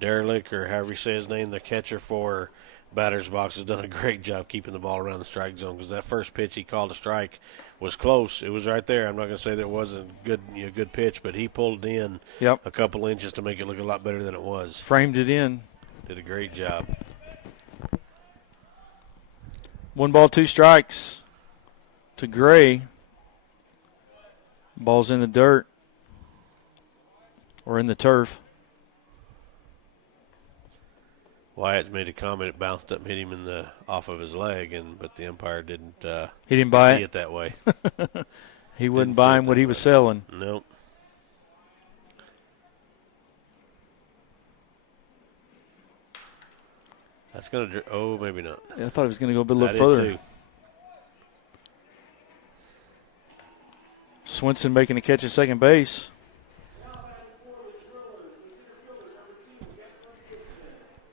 Derelick, or however you say his name, the catcher for batter's box, has done a great job keeping the ball around the strike zone, because that first pitch he called a strike was close. It was right there. I'm not going to say that it wasn't a good pitch, but he pulled it in a couple inches to make it look a lot better than it was. Framed it in. Did a great job. 1 ball, 2 strikes to Gray. Ball's in the dirt or in the turf. Wyatt's made a comment. It bounced up and hit him off of his leg, but the umpire didn't. He didn't buy see it that way. He wouldn't buy him what he was selling. Nope. That's gonna. Oh, maybe not. I thought it was going to go a little further. Too. Swinson making a catch at second base.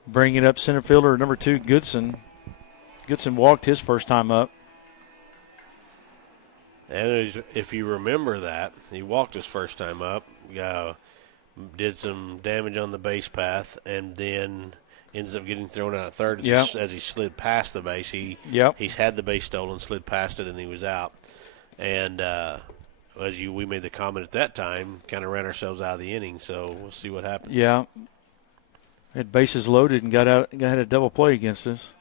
Bringing up center fielder number 2, Goodson. Goodson walked his first time up. And if you remember that, he walked his first time up, did some damage on the base path, and then ends up getting thrown out at third as he slid past the base. He's had the base stolen, slid past it, and he was out. And we made the comment at that time, kind of ran ourselves out of the inning, so we'll see what happens. Yeah. Had bases loaded and had a double play against us.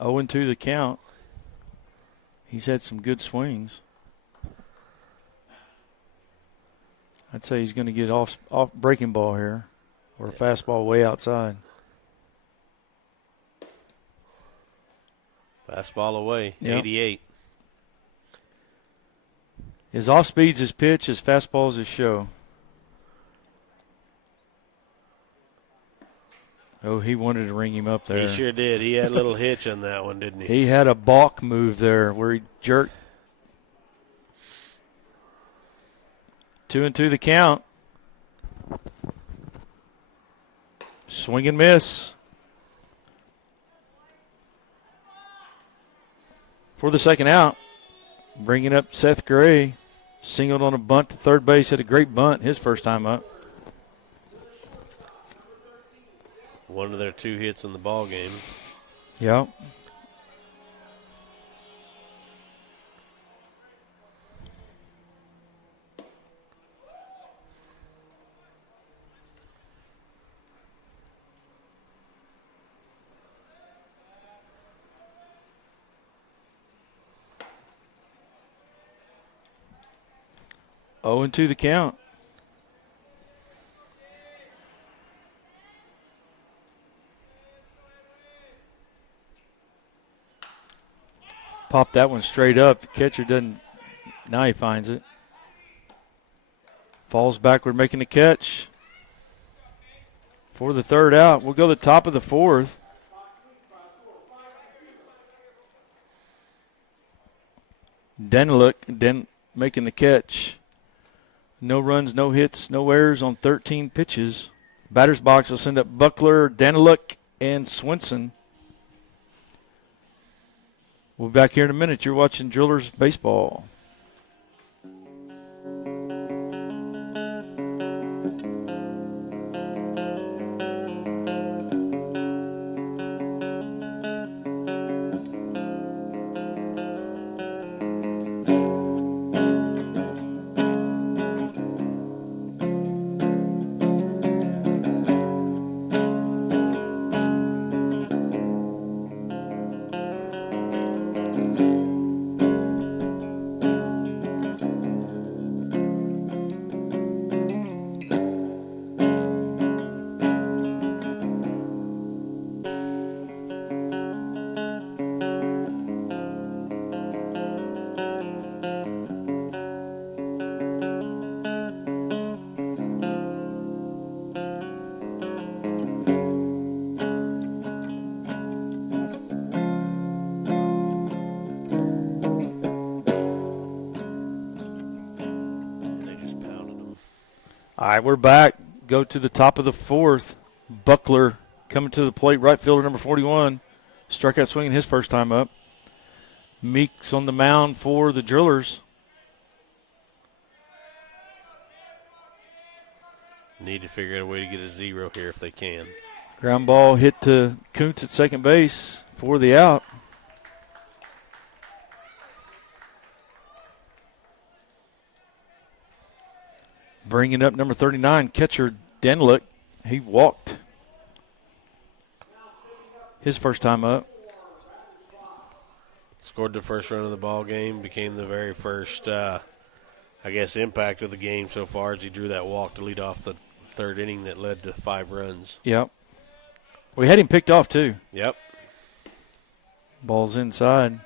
0-2 the count. He's had some good swings. I'd say he's going to get off breaking ball here, or a fastball way outside. Fastball away, yep. 88. His off speed's his pitch, his fastball's his show. Oh, he wanted to ring him up there. He sure did. He had a little hitch on that one, didn't he? He had a balk move there where he jerked. 2-2 the count. Swing and miss. For the second out, bringing up Seth Gray. Singled on a bunt to third base. Had a great bunt his first time up. One of their 2 hits in the ball game. Yep. Oh, and 2 the count. Popped that one straight up. The catcher doesn't. Now he finds it. Falls backward, making the catch for the third out. We'll go to the top of the fourth. Denlick making the catch. No runs, no hits, no errors on 13 pitches. Batter's box will send up Buckler, Denlick, and Swinson. We'll be back here in a minute. You're watching Drillers Baseball. All right, we're back. Go to the top of the fourth. Buckler coming to the plate, right fielder number 41. Strikeout swinging his first time up. Meeks on the mound for the Drillers. Need to figure out a way to get a 0 here if they can. Ground ball hit to Kuntz at second base for the out. Bringing up number 39, catcher Denlick. He walked his first time up. Scored the first run of the ball game, became the very first, impact of the game so far as he drew that walk to lead off the third inning that led to 5 runs. Yep. We had him picked off, too. Yep. Ball's inside.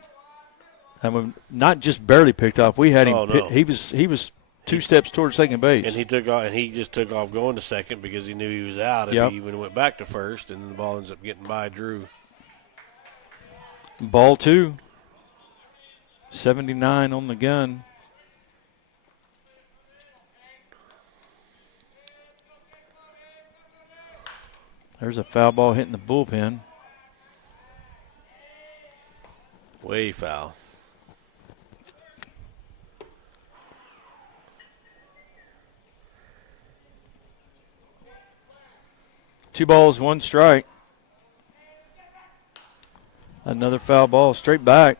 And not just barely picked off. We had him. Oh, no. He was 2 steps towards second base. And he took off, and he just took off going to second because he knew he was out if Yep. he even went back to first, and the ball ends up getting by Drew. Ball 2. 79 on the gun. There's a foul ball hitting the bullpen. Way foul. Two balls, 1 strike. Another foul ball straight back.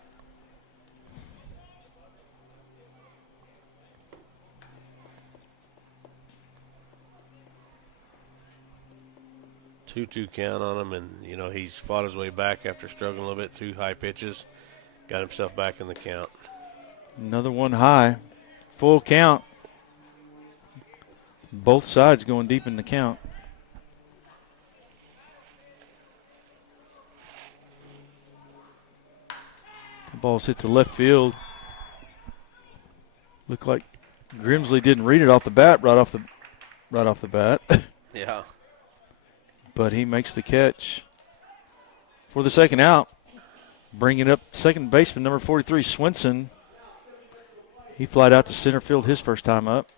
Two count on him, and, he's fought his way back after struggling a little bit through high pitches. Got himself back in the count. Another one high. Full count. Both sides going deep in the count. The ball's hit to left field. Looked like Grimsley didn't read it off the bat right off the bat. Yeah. But he makes the catch for the second out. Bringing up second baseman number 43, Swinson. He flied out to center field his first time up.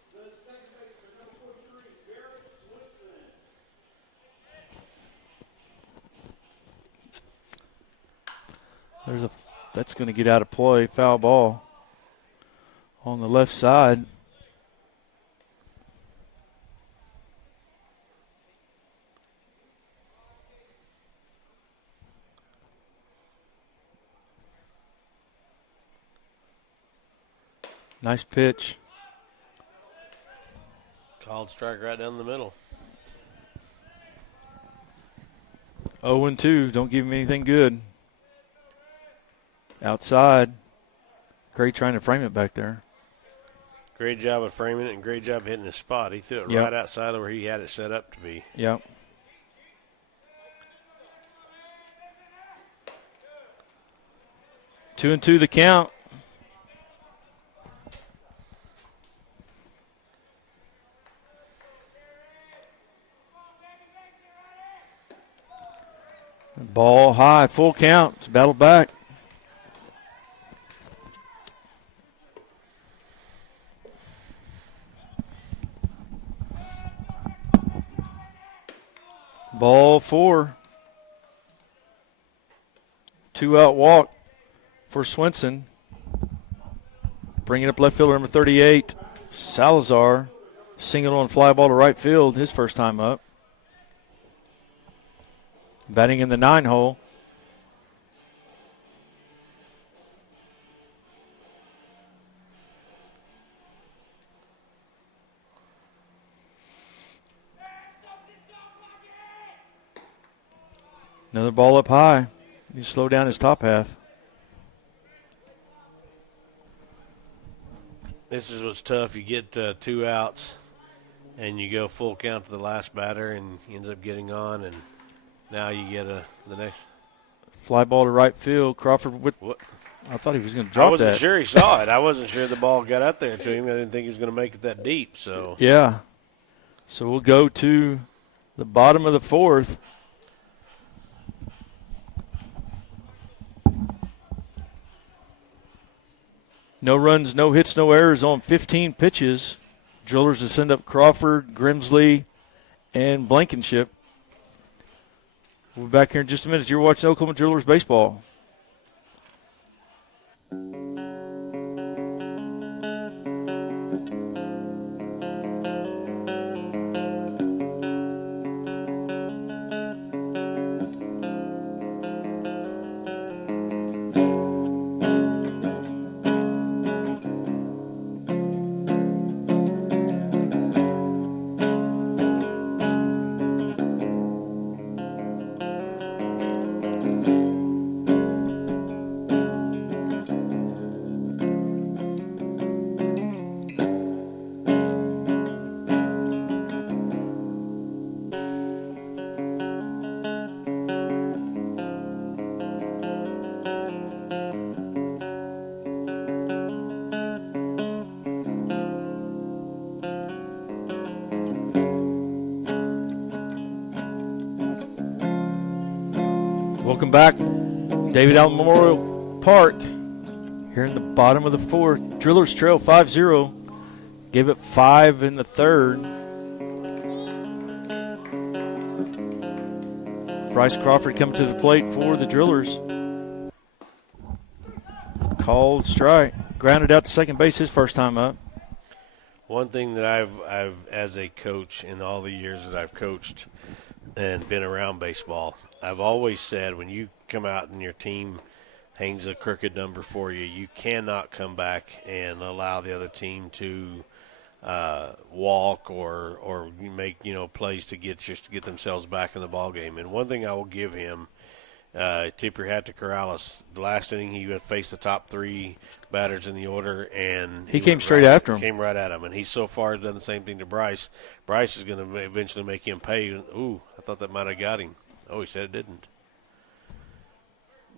That's going to get out of play. Foul ball on the left side. Nice pitch. Called strike right down the middle. 0-2. Don't give him anything good. Outside. Gray trying to frame it back there. Great job of framing it and great job hitting the spot. He threw it Yep. right outside of where he had it set up to be. Yep. Two and two the count. Ball high, full count. It's battled back. Ball 4. 2-out walk for Swinson. Bringing up left fielder number 38, Salazar. Single on fly ball to right field, his first time up. Batting in the 9 hole. Another ball up high. You slow down his top half. This is what's tough. You get 2 outs, and you go full count to the last batter, and he ends up getting on, and now you get the next. Fly ball to right field. Crawford with. What? I thought he was going to drop I wasn't that. sure he saw it. I wasn't sure the ball got out there to him. I didn't think he was going to make it that deep. So Yeah. So we'll go to the bottom of the 4th. No runs, no hits, no errors on 15 pitches. Drillers to send up Crawford, Grimsley, and Blankenship. We'll be back here in just a minute. You're watching Oklahoma Drillers baseball. Welcome back. David Allen Memorial Park here in the bottom of the fourth. Drillers trail 5-0. Gave it 5 in the third. Bryce Crawford coming to the plate for the Drillers. Called strike. Grounded out to second base his first time up. One thing that I've as a coach in all the years that I've coached and been around baseball, I've always said when you come out and your team hangs a crooked number for you, you cannot come back and allow the other team to walk or make plays to get themselves back in the ball game. And one thing I will give him, tip your hat to Corrales. The last inning he faced the top 3 batters in the order, and he came straight after him. Came right at him, and he so far has done the same thing to Bryce. Bryce is going to eventually make him pay. Ooh, I thought that might have got him. Oh, he said it didn't.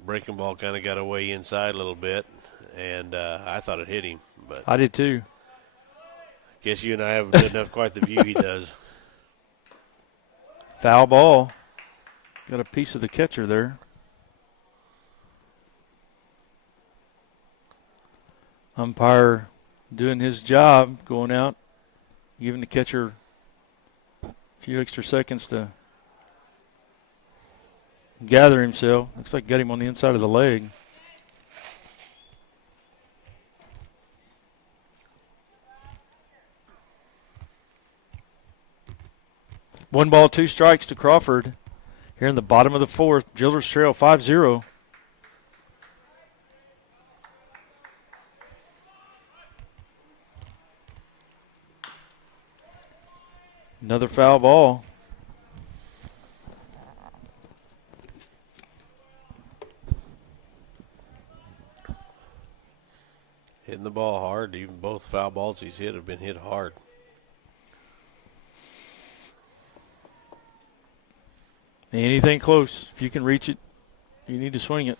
Breaking ball kind of got away inside a little bit, and I thought it hit him. But I did too. Guess you and I didn't have quite the view he does. Foul ball. Got a piece of the catcher there. Umpire doing his job, going out, giving the catcher a few extra seconds to gather himself. Looks like got him on the inside of the leg. One ball, 2 strikes to Crawford here in the bottom of the fourth. Drillers trail 5-0. Another foul ball. Hitting the ball hard. Even both foul balls he's hit have been hit hard. Anything close, if you can reach it, you need to swing it.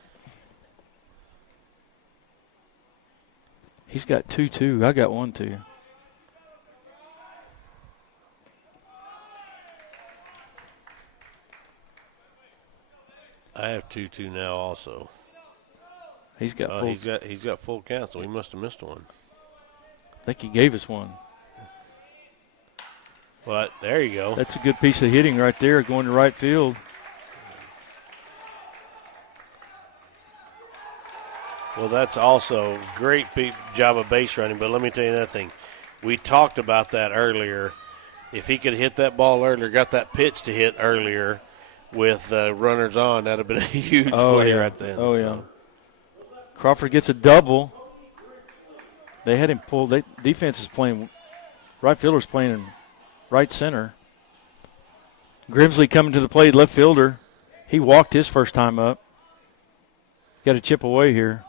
He's got 2-2. I got 1-2. I have 2-2 now also. He's got full. He's got full count, so he must have missed one. I think he gave us one. Well, there you go. That's a good piece of hitting right there, going to right field. Well, that's also great job of base running. But let me tell you another thing. We talked about that earlier. If he could have hit that ball earlier, got that pitch to hit earlier with runners on, that would have been a huge play right then. Oh, yeah. Crawford gets a double. They had him pulled. Defense is playing, right fielder's playing in right center. Grimsley coming to the plate, left fielder. He walked his first time up. Got a chip away here.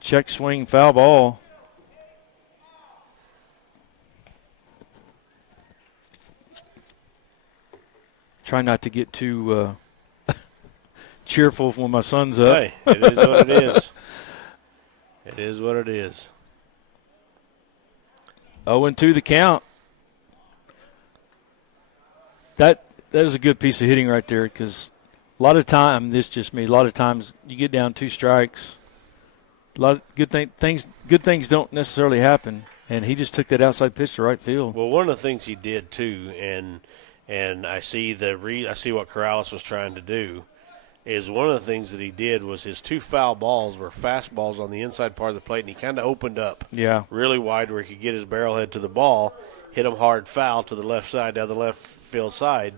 Check swing, foul ball. Try not to get too cheerful when my son's up. Hey, it is what it is. It is what it is. 0-2 the count. That is a good piece of hitting right there, because a lot of time, this just me, a lot of times you get down 2 strikes. A lot of good things don't necessarily happen. And he just took that outside pitch to right field. Well, one of the things he did too, and I see I see what Corrales was trying to do, is one of the things that he did was his 2 foul balls were fastballs on the inside part of the plate, and he kind of opened up really wide where he could get his barrel head to the ball, hit him hard foul to the left side, down the left field side.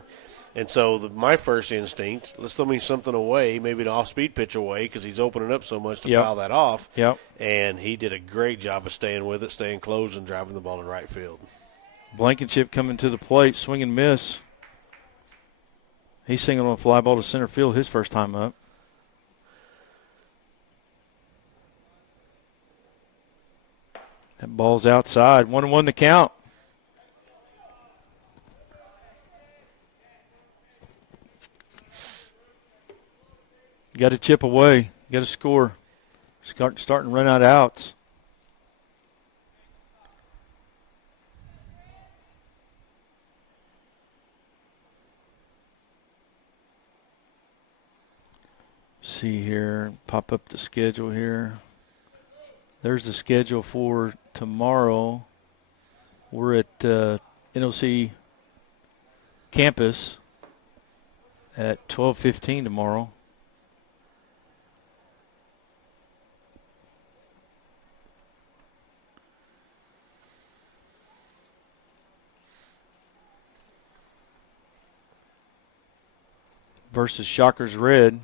And so my first instinct, let's throw me something away, maybe an off-speed pitch away because he's opening up so much to foul that off. Yep. And he did a great job of staying with it, staying close, and driving the ball to right field. Blankenship coming to the plate, swing and miss. He's singled on a fly ball to center field his first time up. That ball's outside. 1-1 to count. Got to chip away. Got to score. Starting to run out of outs. See here. Pop up the schedule here. There's the schedule for tomorrow. We're at NOC campus at 12:15 tomorrow. Versus Shockers Red.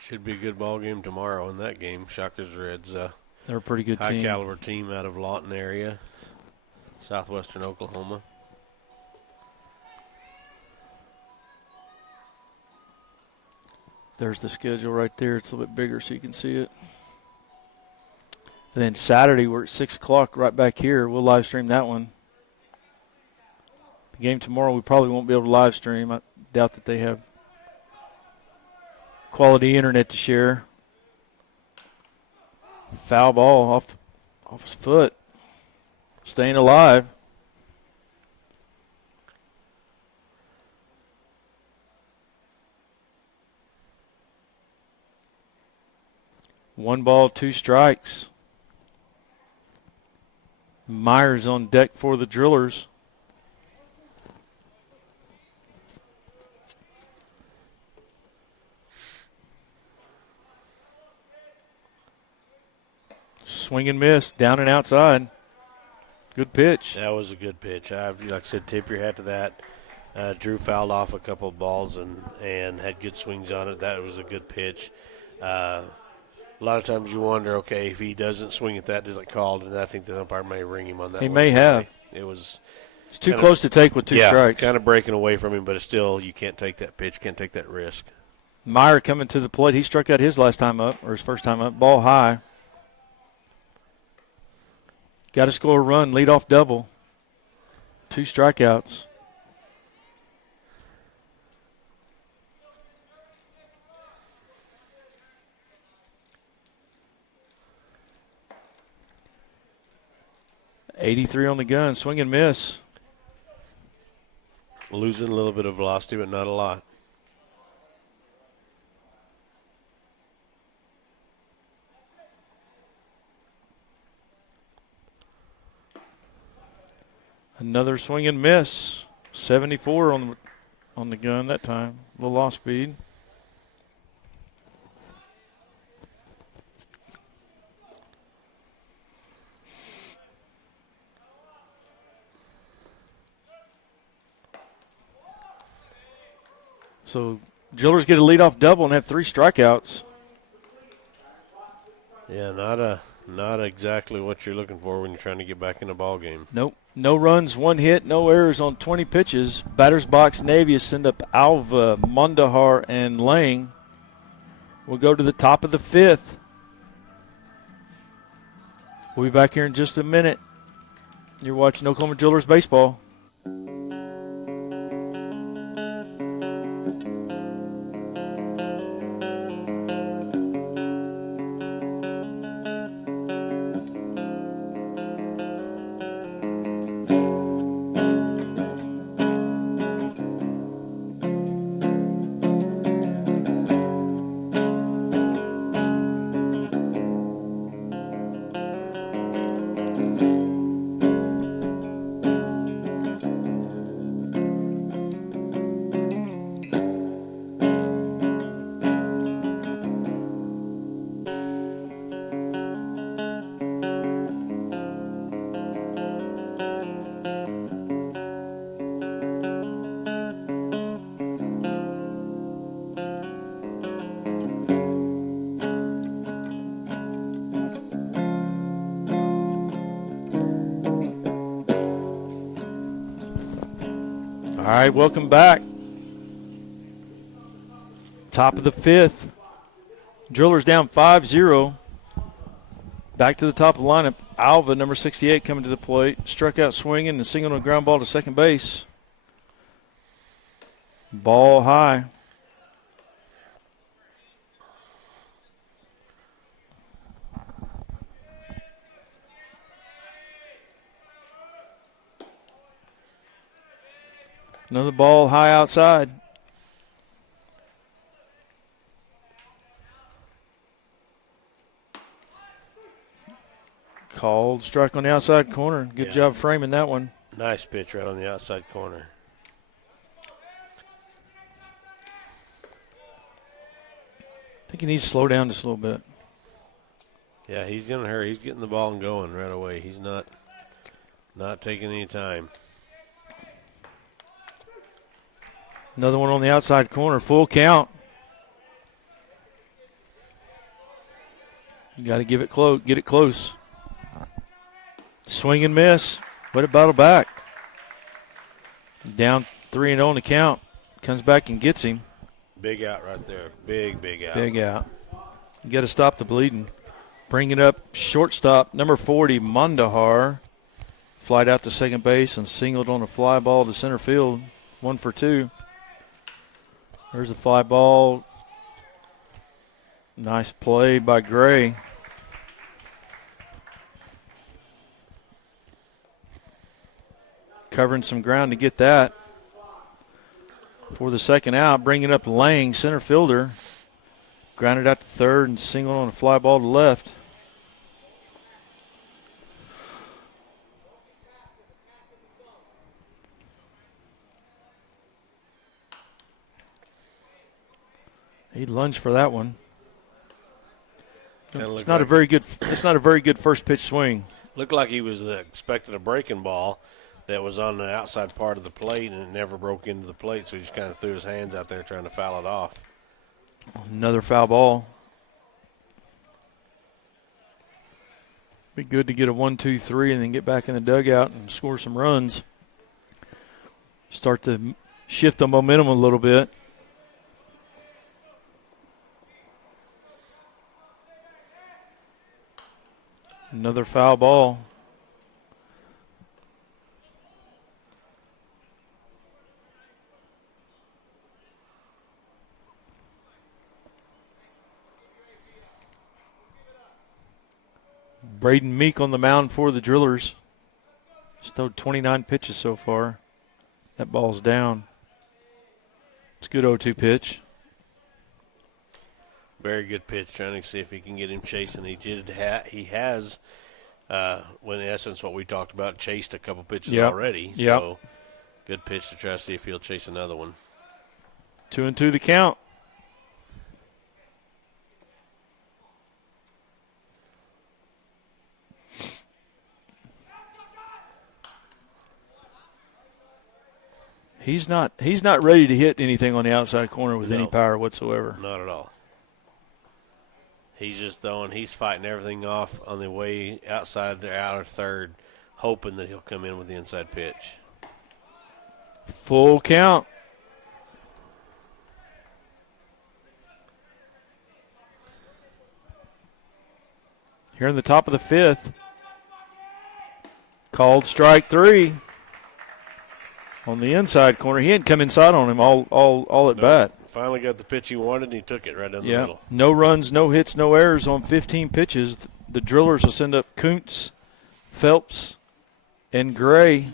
Should be a good ball game tomorrow in that game. Shockers Reds, They're a pretty good team. high caliber team out of Lawton area, southwestern Oklahoma. There's the schedule right there. It's a little bit bigger so you can see it. And then Saturday we're at 6 o'clock right back here. We'll live stream that one. The game tomorrow we probably won't be able to live stream. I doubt that they have quality internet to share. Foul ball off his foot. Staying alive. One ball, 2 strikes. Myers on deck for the Drillers. Swing and miss, down and outside. Good pitch. That was a good pitch. Like I said, tip your hat to that. Drew fouled off a couple of balls and had good swings on it. That was a good pitch. A lot of times you wonder, okay, if he doesn't swing at that, does it called? And I think the umpire may ring him on that. He may have. It's too close to take with 2 strikes. Kind of breaking away from him, but it's still, you can't take that pitch, can't take that risk. Meyer coming to the plate. He struck out his last time up, or his first time up. Ball high. Got to score a run, leadoff double. 2 strikeouts. .83 on the gun, swing and miss. Losing a little bit of velocity, but not a lot. Another swing and miss. 74 on the gun that time. A little off speed. So Drillers get a leadoff double and have 3 strikeouts. Yeah, not exactly what you're looking for when you're trying to get back in a ball game. Nope. No runs, 1 hit, no errors on 20 pitches. Batters box, Navy send up Alva, Mondahar, and Lang. We'll go to the top of the 5th. We'll be back here in just a minute. You're watching Oklahoma Drillers baseball. right, welcome back. Top of the fifth. Drillers down 5-0. Back to the top of the lineup. Alva, number 68, coming to the plate. Struck out swinging and singled on a ground ball to second base. Ball high. Another ball high outside. Called strike on the outside corner. Good job framing that one. Nice pitch right on the outside corner. I think he needs to slow down just a little bit. Yeah, he's in a hurry. He's getting the ball and going right away. He's not taking any time. Another one on the outside corner. Full count. You got to give it close. Get it close. Swing and miss. Way to battle back. Down 3-0 on the count. Comes back and gets him. Big out right there. Big out. Big out. You got to stop the bleeding. Bring it up. Shortstop, number 40, Mondahar. Flied out to second base and singled on a fly ball to center field. 1 for 2. There's a fly ball. Nice play by Gray. Covering some ground to get that. For the second out, bringing up Lang, center fielder. Grounded out to third and singled on a fly ball to left. He lunged for that one. It's not a very good first pitch swing. Looked like he was expecting a breaking ball that was on the outside part of the plate, and it never broke into the plate, so he just kind of threw his hands out there trying to foul it off. Another foul ball. Be good to get a 1-2-3 and then get back in the dugout and score some runs. Start to shift the momentum a little bit. Another foul ball. Braden Meek on the mound for the Drillers. He's thrown 29 pitches so far. That ball's down. It's a good 0-2 pitch. Very good pitch, trying to see if he can get him chasing. He has, when in essence what we talked about, chased a couple pitches already. Yep. So good pitch to try to see if he'll chase another one. 2-2 the count. He's not ready to hit anything on the outside corner with any power whatsoever. Not at all. He's just throwing. He's fighting everything off on the way outside to outer third, hoping that he'll come in with the inside pitch. Full count. Here in the top of the fifth. Called strike 3. On the inside corner. He hadn't come inside on him all at bat. Finally got the pitch he wanted, and he took it right down the middle. No runs, no hits, no errors on 15 pitches. The Drillers will send up Kuntz, Phelps, and Gray.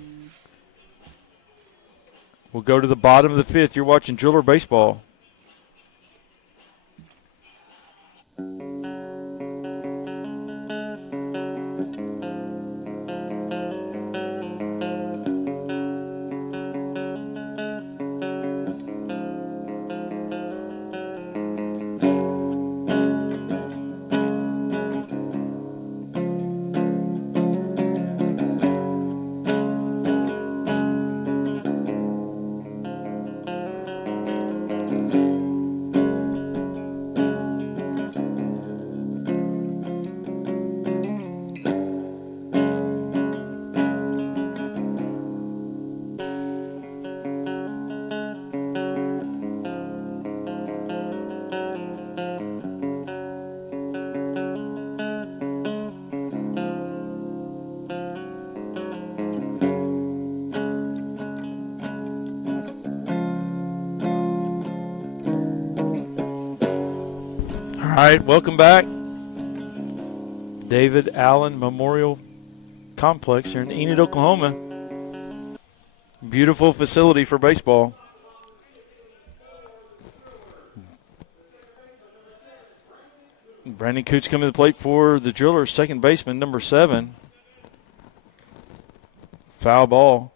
We'll go to the bottom of the fifth. You're watching Driller Baseball. All right, welcome back. David Allen Memorial Complex here in Enid, Oklahoma. Beautiful facility for baseball. Brandon Cooch coming to the plate for the Drillers, second baseman, number 7. Foul ball.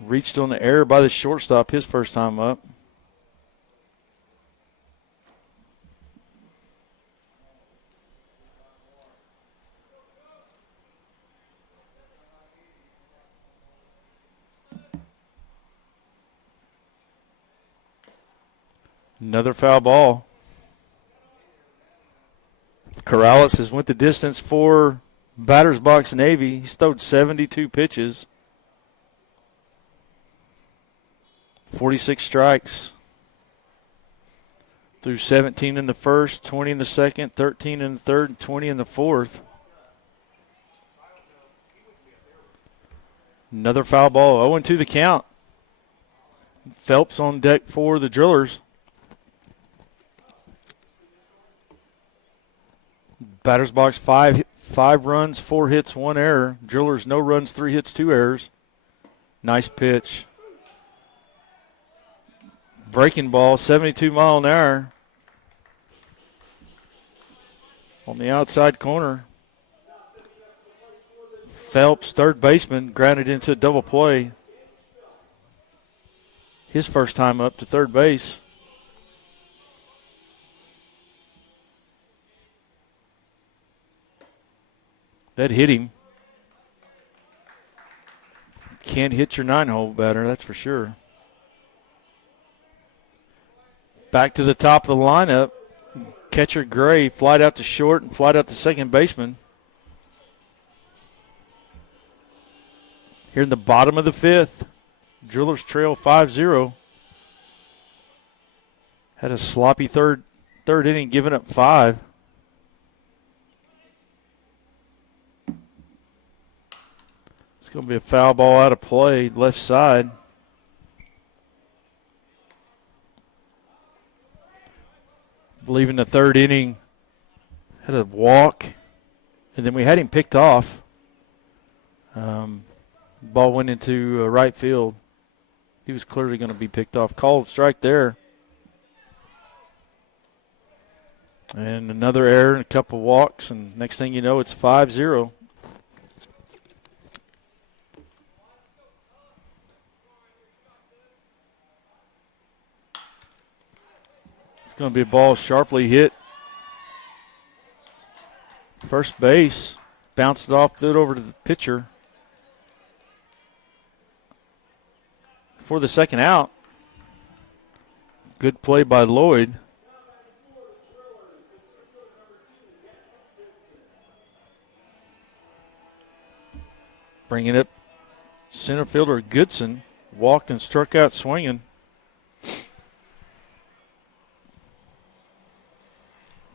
Reached on the error by the shortstop his first time up. Another foul ball. Corrales has went the distance for batter's box Navy. He's thrown 72 pitches. 46 strikes. Threw 17 in the first, 20 in the second, 13 in the third, and 20 in the fourth. Another foul ball. 0-2 the count. Phelps on deck for the Drillers. Batter's box, five runs, 4 hits, 1 error. Drillers, no runs, 3 hits, 2 errors. Nice pitch. Breaking ball, 72 mile an hour. On the outside corner. Phelps, third baseman, grounded into a double play. His first time up to third base. That hit him. Can't hit your 9-hole batter, that's for sure. Back to the top of the lineup. Catcher Gray flied out to short and flied out to second baseman. Here in the bottom of the 5th. Drillers trail 5-0. Had a sloppy third inning, giving up 5. It's going to be a foul ball out of play, left side. I believe in the third inning, had a walk, and then we had him picked off. Ball went into right field. He was clearly going to be picked off. Called strike there. And another error and a couple walks, and next thing you know, it's 5-0. It's going to be a ball sharply hit. First base. Bounced it off, threw it over to the pitcher. For the second out. Good play by Lloyd. Bringing up center fielder Goodson. Walked and struck out swinging.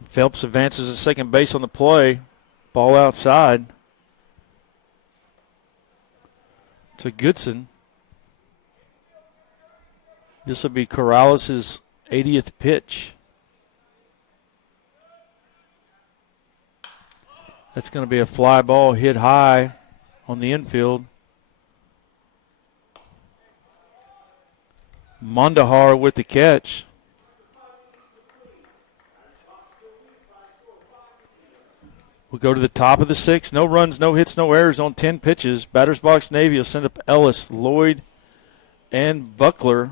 Phelps advances to second base on the play. Ball outside to Goodson. This will be Corrales' 80th pitch. That's going to be a fly ball hit high on the infield. Mondahar with the catch. We'll go to the top of the 6th. No runs, no hits, no errors on 10 pitches. Batter's box Navy will send up Ellis, Lloyd, and Buckler.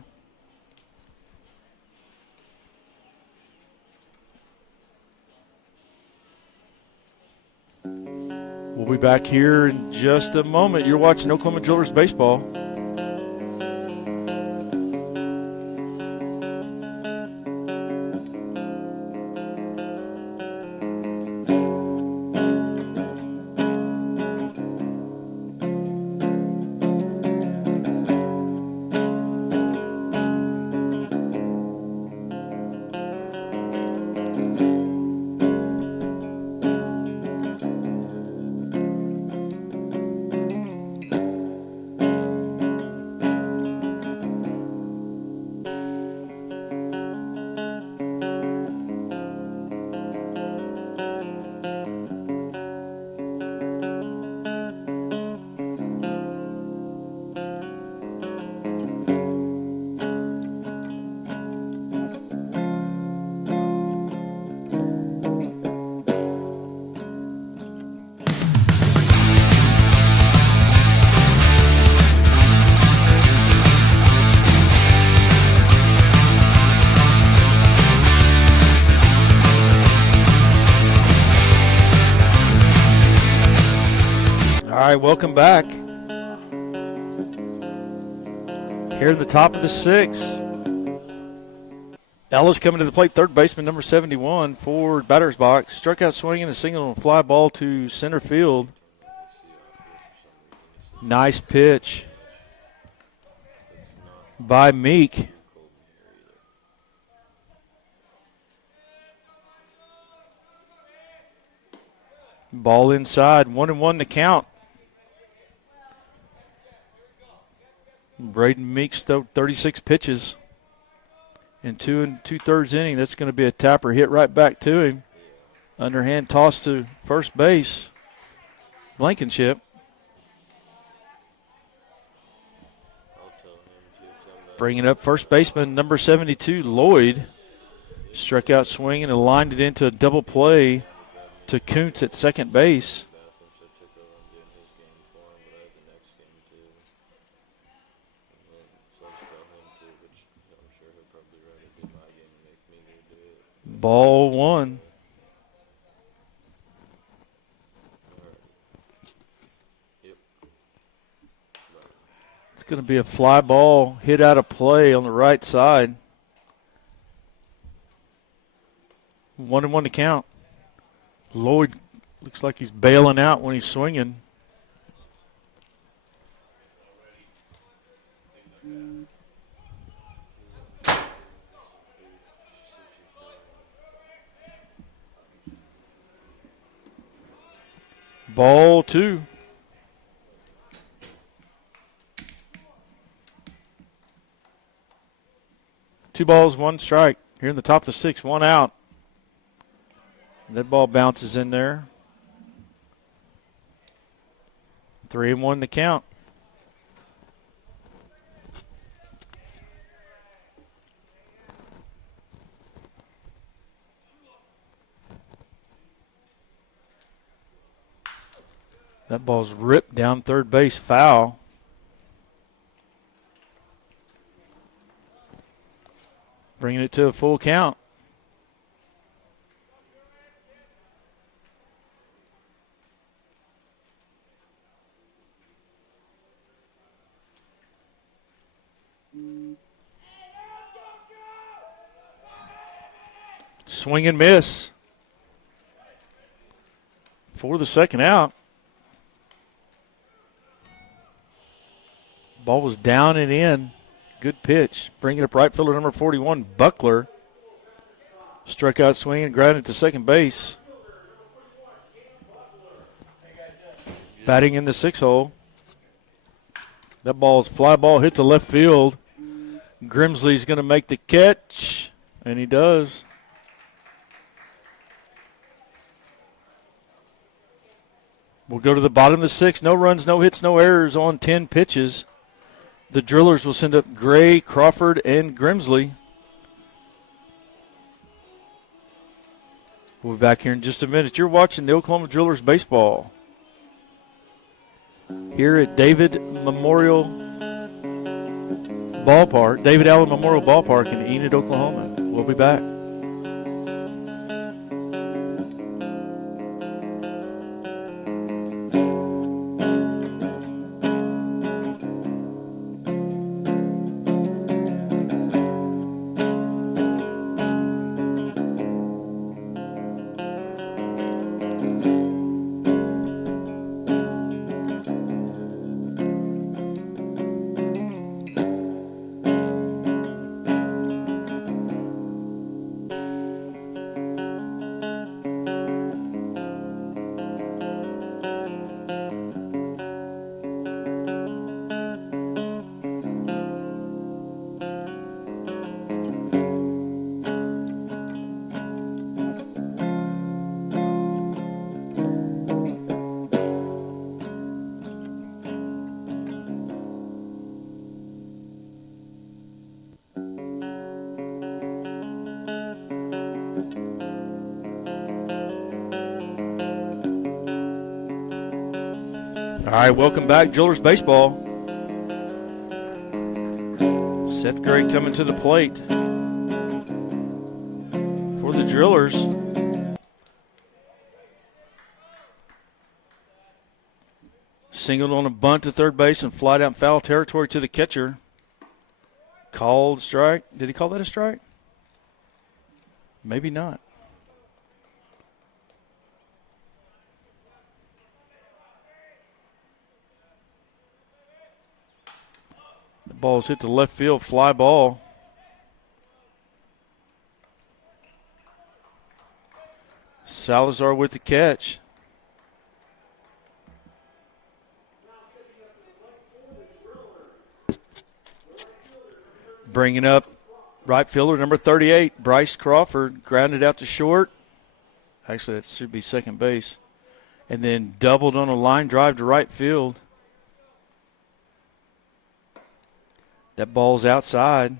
We'll be back here in just a moment. You're watching Oklahoma Drillers Baseball. right, welcome back. Here in the top of the sixth. Ellis coming to the plate, third baseman, number 71, for batter's box. Struck out swinging, a single and fly ball to center field. Nice pitch by Meek. Ball inside, 1-1 to count. Braden Meeks threw 36 pitches in 2 2/3 inning. That's going to be a tapper hit right back to him. Underhand toss to first base. Blankenship. Bringing up first baseman, number 72, Lloyd. Struck out swinging and lined it into a double play to Kuntz at second base. Ball one. It's going to be a fly ball hit out of play on the right side. 1-1 to count. Lloyd looks like he's bailing out when he's swinging. Ball two. Two balls, one strike. Here in the top of the sixth, one out. That ball bounces in there. 3-1 to count. That ball's ripped down third base, foul. Bringing it to a full count. Swing and miss for the second out. Ball was down and in. Good pitch. Bring it up right fielder number 41, Buckler. Struck out swinging, grounded to second base. Batting in the 6 hole. That ball is fly ball hit to left field. Grimsley's going to make the catch, and he does. We'll go to the bottom of the 6th. No runs, no hits, no errors on 10 pitches. The Drillers will send up Gray, Crawford, and Grimsley. We'll be back here in just a minute. You're watching the Oklahoma Drillers baseball here at David Allen Memorial Ballpark in Enid, Oklahoma. We'll be back. All right, welcome back, Drillers Baseball. Seth Gray coming to the plate for the Drillers. Singled on a bunt to third base and fly down foul territory to the catcher. Called strike. Did he call that a strike? Maybe not. The ball's hit the left field, fly ball. Salazar with the catch. Bringing up right fielder number 38, Bryce Crawford, grounded out to short. Actually, that should be second base. And then doubled on a line drive to right field. That ball's outside.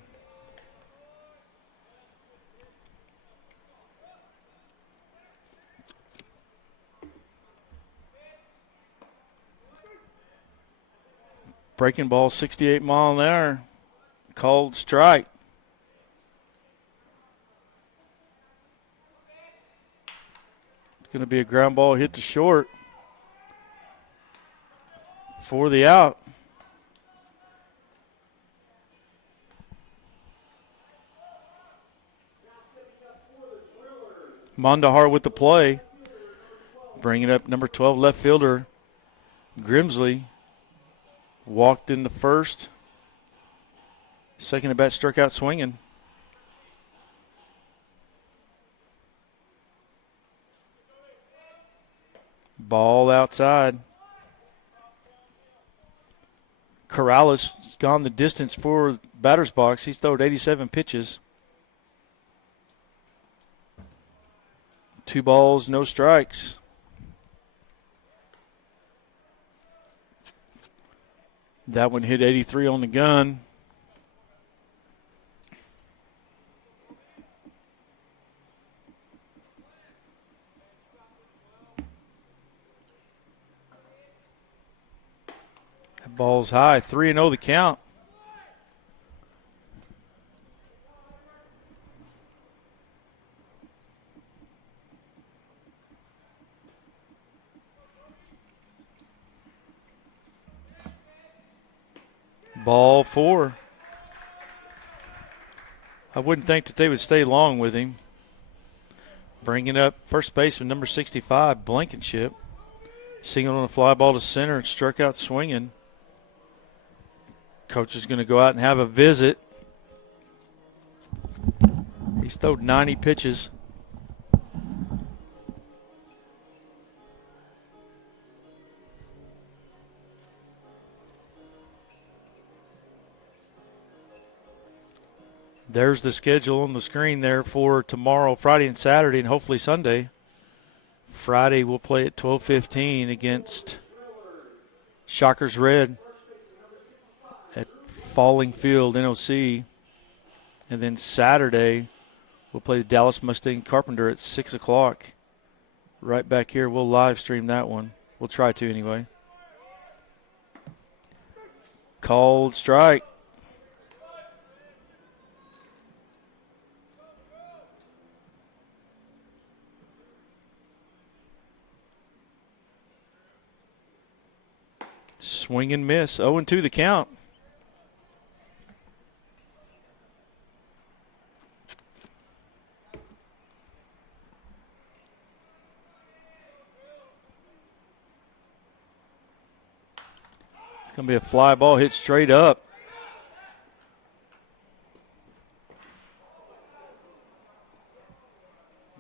Breaking ball, 68 mile an hour. Called strike. It's going to be a ground ball hit to short for the out. Mondahar with the play. Bringing up number 12 left fielder Grimsley. Walked in the first. Second at bat, struck out swinging. Ball outside. Corrales has gone the distance for batter's box. He's thrown 87 pitches. 2 balls, no strikes. That one hit 83 on the gun. That ball's high. 3-0 the count. Ball 4. I wouldn't think that they would stay long with him. Bringing up first baseman number 65, Blankenship. Singled on a fly ball to center and struck out swinging. Coach is going to go out and have a visit. He's thrown 90 pitches. There's the schedule on the screen there for tomorrow, Friday and Saturday, and hopefully Sunday. Friday we'll play at 12:15 against Shockers Red at Falling Field, NOC. And then Saturday we'll play the Dallas Mustang Carpenter at 6 o'clock. Right back here. We'll live stream that one. We'll try to anyway. Called strike. Swing and miss. 0-2 the count. It's going to be a fly ball hit straight up.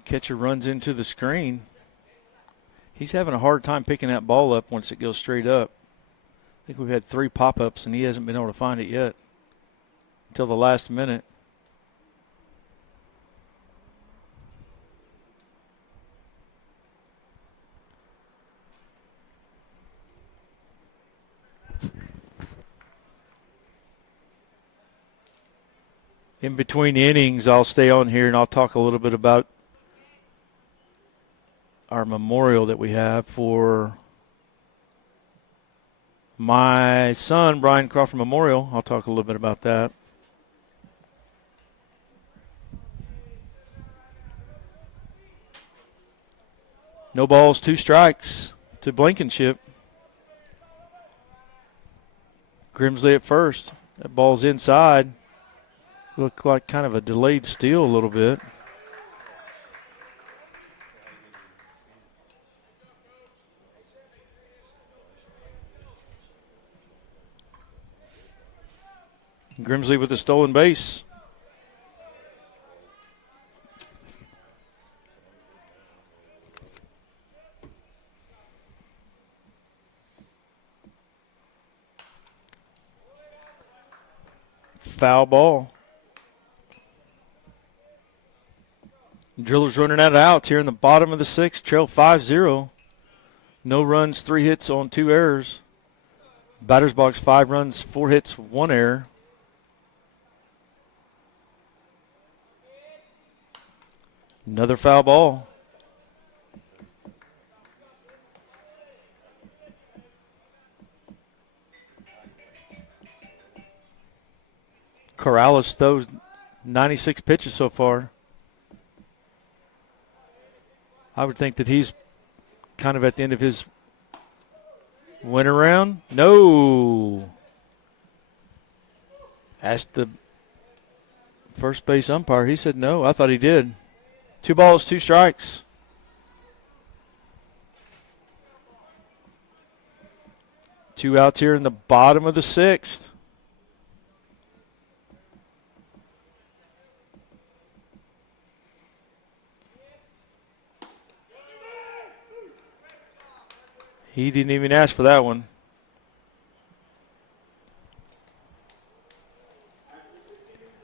Catcher runs into the screen. He's having a hard time picking that ball up once it goes straight up. I think we've had 3 pop-ups, and he hasn't been able to find it yet until the last minute. In between innings, I'll stay on here, and I'll talk a little bit about our memorial that we have for my son, Brian Crawford Memorial. I'll talk a little bit about that. No balls, 2 strikes to Blankenship. Grimsley at first. That ball's inside. Looked like kind of a delayed steal a little bit. Grimsley with a stolen base. Foul ball. Drillers running out of outs here in the bottom of the sixth. Trail 5-0. No runs, 3 hits on 2 errors. Batter's box 5 runs, 4 hits, 1 error. Another foul ball. Corrales throws 96 pitches so far. I would think that he's kind of at the end of his win around. No. Asked the first base umpire. He said no. I thought he did. 2 balls, 2 strikes. Two outs here in the bottom of the sixth. He didn't even ask for that one.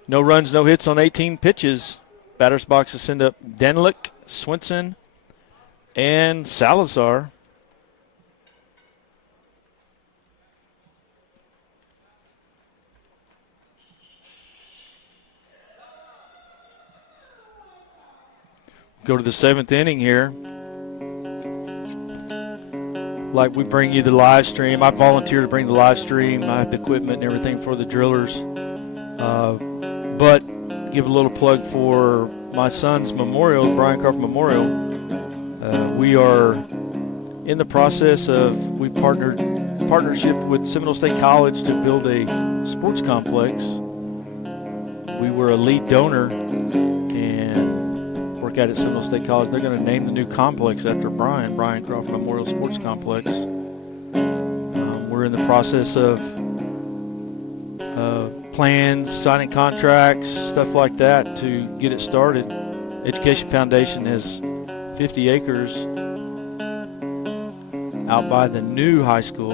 No runs, no hits on 18 pitches. Batter's box will send up Denlick, Swinson, and Salazar. Go to the 7th inning here. Like we bring you the live stream. I volunteer to bring the live stream. I have the equipment and everything for the drillers. But give a little plug for my son's memorial, Brian Crawford Memorial. We are in the process of, partnership with Seminole State College to build a sports complex. We were a lead donor and work out at Seminole State College. They're going to name the new complex after Brian Crawford Memorial Sports Complex. We're in the process of plans, signing contracts, stuff like that to get it started. Education Foundation has 50 acres out by the new high school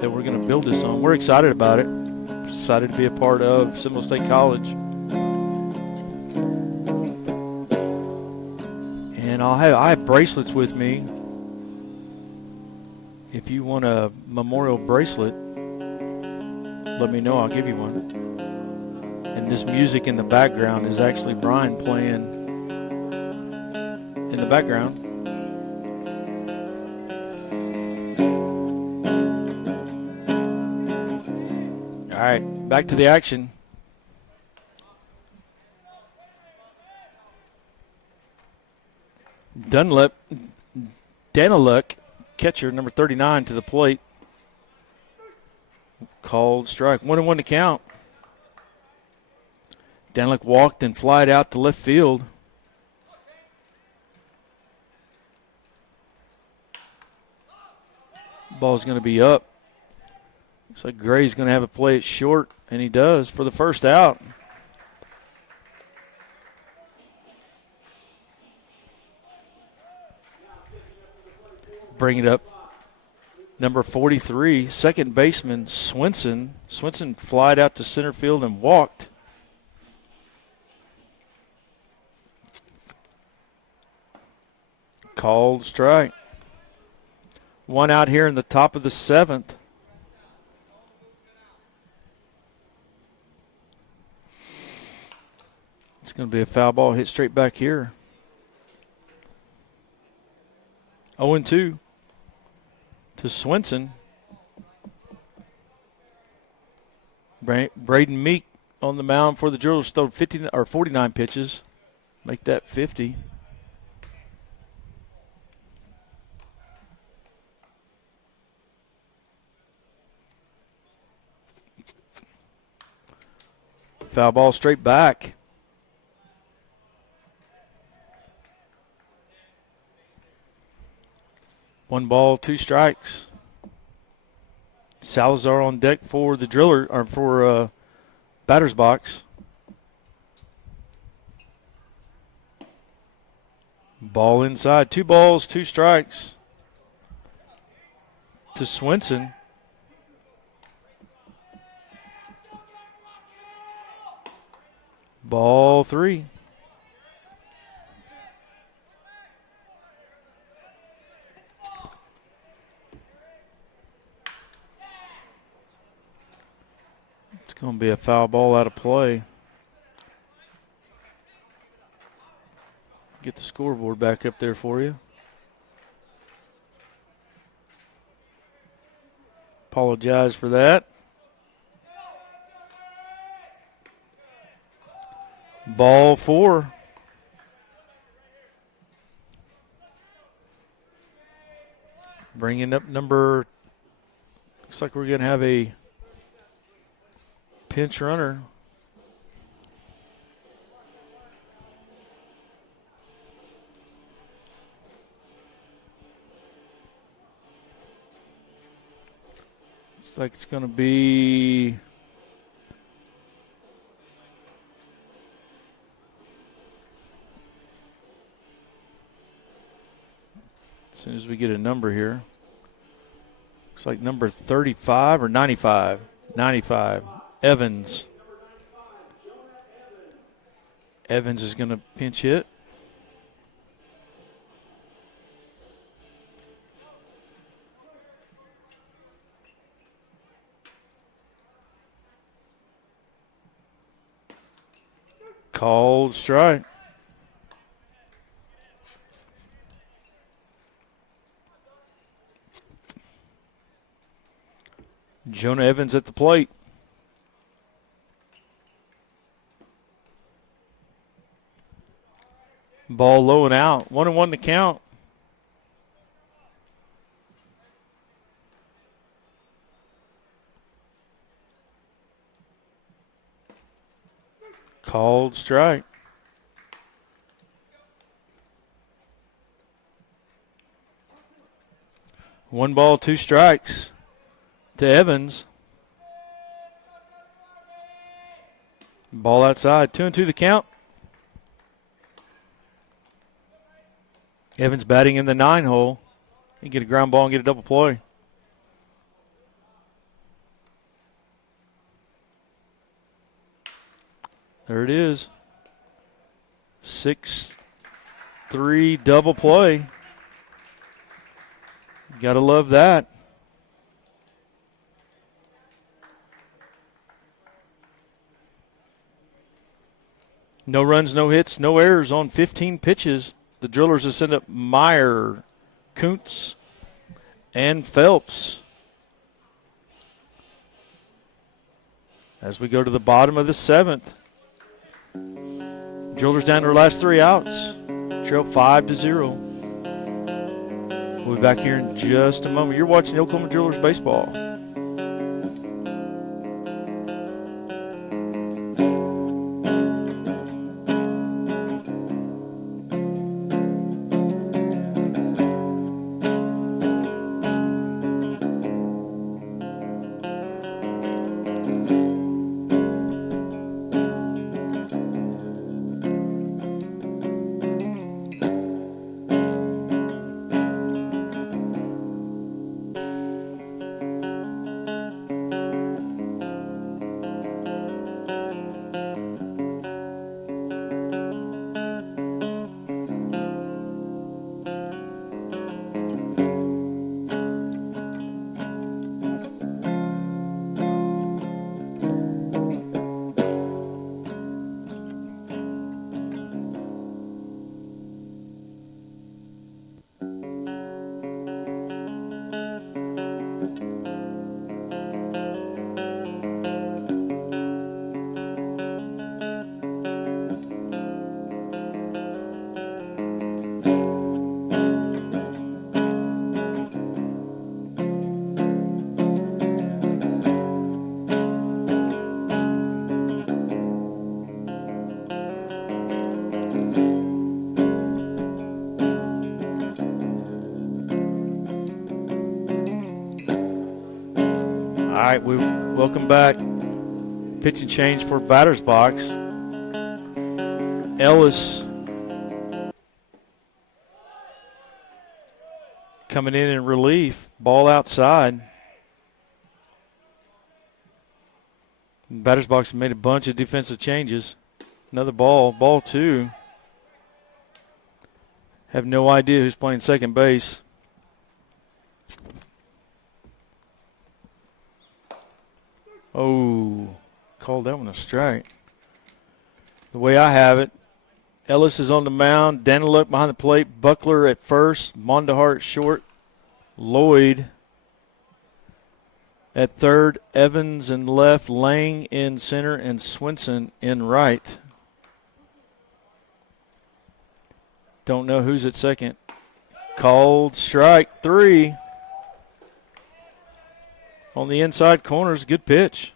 that we're going to build this on. We're excited about it. Excited to be a part of Seminole State College. And I have bracelets with me. If you want a memorial bracelet, let me know. I'll give you one. And this music in the background is actually Brian playing in the background. All right, back to the action. Denlick, catcher, number 39, to the plate. Called strike. 1-1 to count. Denlick walked and flied out to left field. Ball's going to be up. Looks like Gray's going to have a play at short, and he does for the first out. Bring it up. Number 43, second baseman Swinson. Swinson flied out to center field and walked. Called strike. 1 out here in the top of the 7th. It's going to be a foul ball hit straight back here. 0-2 to Swinson. Braden Meek on the mound for the Drillers, throw 49 pitches. Make that 50. Foul ball straight back. One ball, 2 strikes. Salazar on deck for the driller, or for batter's box. Ball inside. 2 balls, 2 strikes to Swenson. Ball 3. It's going to be a foul ball out of play. Get the scoreboard back up there for you. Apologize for that. Ball 4. Bringing up number, looks like we're going to have a pinch runner. Looks like it's going to be as soon as we get a number here. Looks like number 35 or 95. 95. Evans. Evans is going to pinch hit. Called strike. Jonah Evans at the plate. Ball low and out. 1-1 to count. Called strike. One ball, 2 strikes to Evans. Ball outside. 2-2 the count. Evans batting in the 9 hole. He can get a ground ball and get a double play. There it is. 6-3 double play. Gotta love that. No runs, no hits, no errors on 15 pitches. The Drillers have sent up Meyer, Kuntz, and Phelps. As we go to the bottom of the 7th. Drillers down to their last 3 outs. Trail 5-0. We'll be back here in just a moment. You're watching the Oklahoma Drillers baseball. right, we welcome back. Pitch and change for batter's box. Ellis coming in relief. Ball outside. Batter's box made a bunch of defensive changes. Another ball. Ball 2. Have no idea who's playing second base. Oh, called that one a strike. The way I have it, Ellis is on the mound. Daniluk behind the plate. Buckler at first. Mondahar at short. Lloyd at third. Evans in left. Lang in center. And Swenson in right. Don't know who's at second. Called strike 3. On the inside corners, good pitch.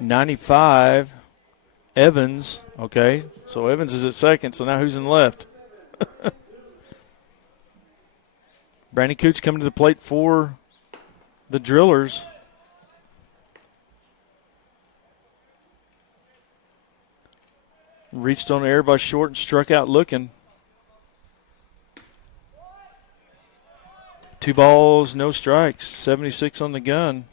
.95, Evans. Okay, so Evans is at second, so now who's in left? Brandon Cooch coming to the plate for the Drillers. Reached on air by short and struck out looking. 2 balls, no strikes. 76 on the gun.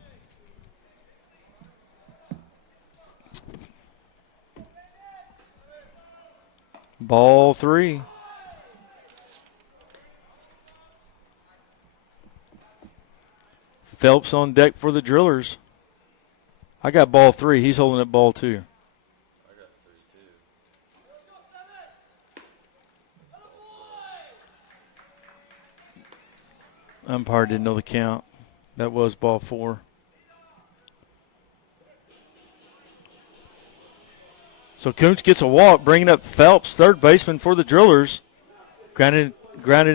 Ball 3. Phelps on deck for the Drillers. I got ball 3. He's holding up ball 2. Umpire didn't know the count. That was ball 4. So Koontz gets a walk, bringing up Phelps, third baseman for the Drillers. Grounded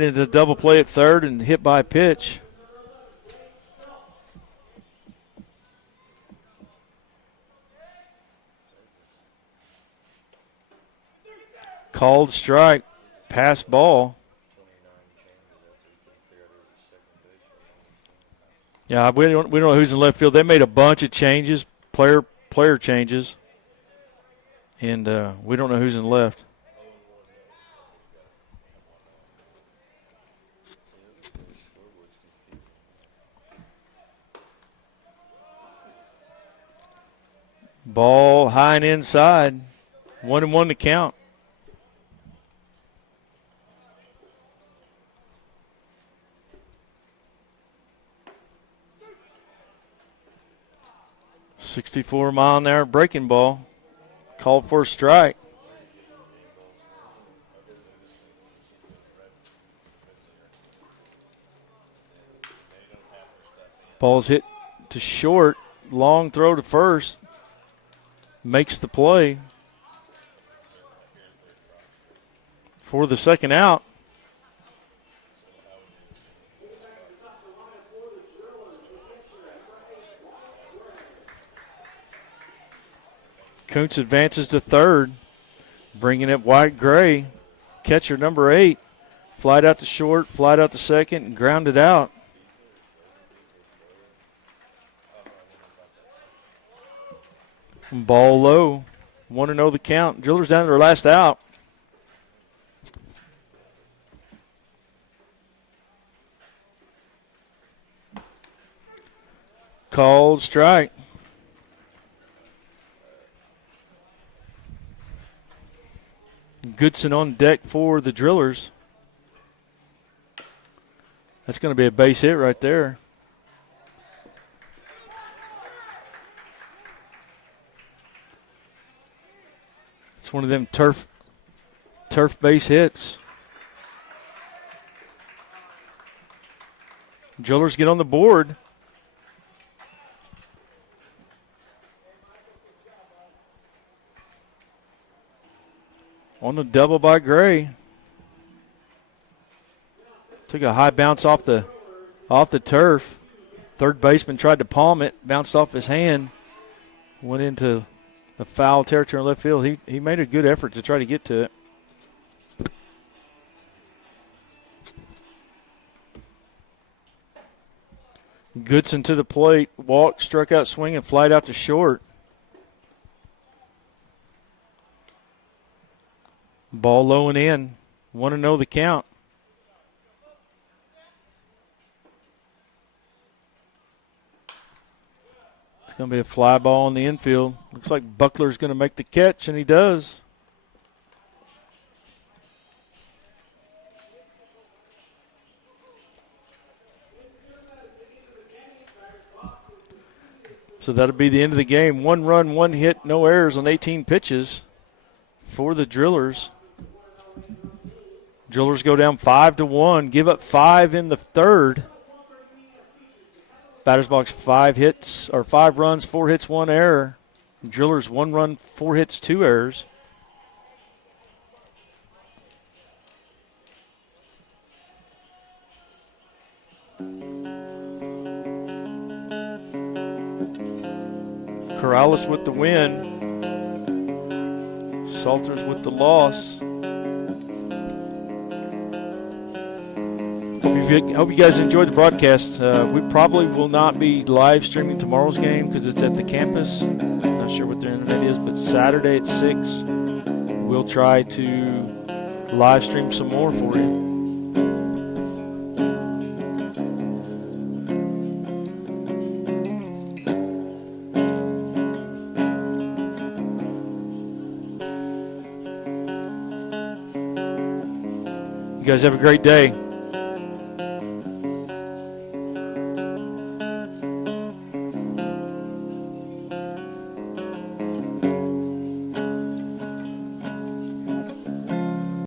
into double play at third and hit by a pitch. Called strike, pass ball. Yeah, we don't know who's in left field. They made a bunch of changes, player changes, and we don't know who's in left. Ball high and inside, 1-1 to count. .64-mile-an-hour breaking ball. Called for a strike. Ball's hit to short. Long throw to first. Makes the play for the second out. Koontz advances to third, bringing it White Gray. Catcher number 8. Flied out to short, flied out to second, and grounded out. Ball low. 1-0 the count. Drillers down to their last out. Called strike. Goodson on deck for the Drillers. That's going to be a base hit right there. It's one of them turf base hits. Drillers get on the board. On the double by Gray. Took a high bounce off the turf. Third baseman tried to palm it, bounced off his hand, went into the foul territory in left field. He made a good effort to try to get to it. Goodson to the plate, walked, struck out swinging, flied out to short. Ball low and in. 1-0 the count. It's going to be a fly ball in the infield. Looks like Buckler's going to make the catch, and he does. So that'll be the end of the game. 1 run, 1 hit, no errors on 18 pitches for the Drillers. Drillers go down 5-1, give up 5 in the third. Batter's box 5 runs, 4 hits, 1 error. Drillers 1 run, 4 hits, 2 errors. Corrales with the win. Salters with the loss. Hope you guys enjoyed the broadcast. We probably will not be live streaming tomorrow's game because it's at the campus. Not sure what their internet is, but Saturday at 6, we'll try to live stream some more for you. You guys have a great day.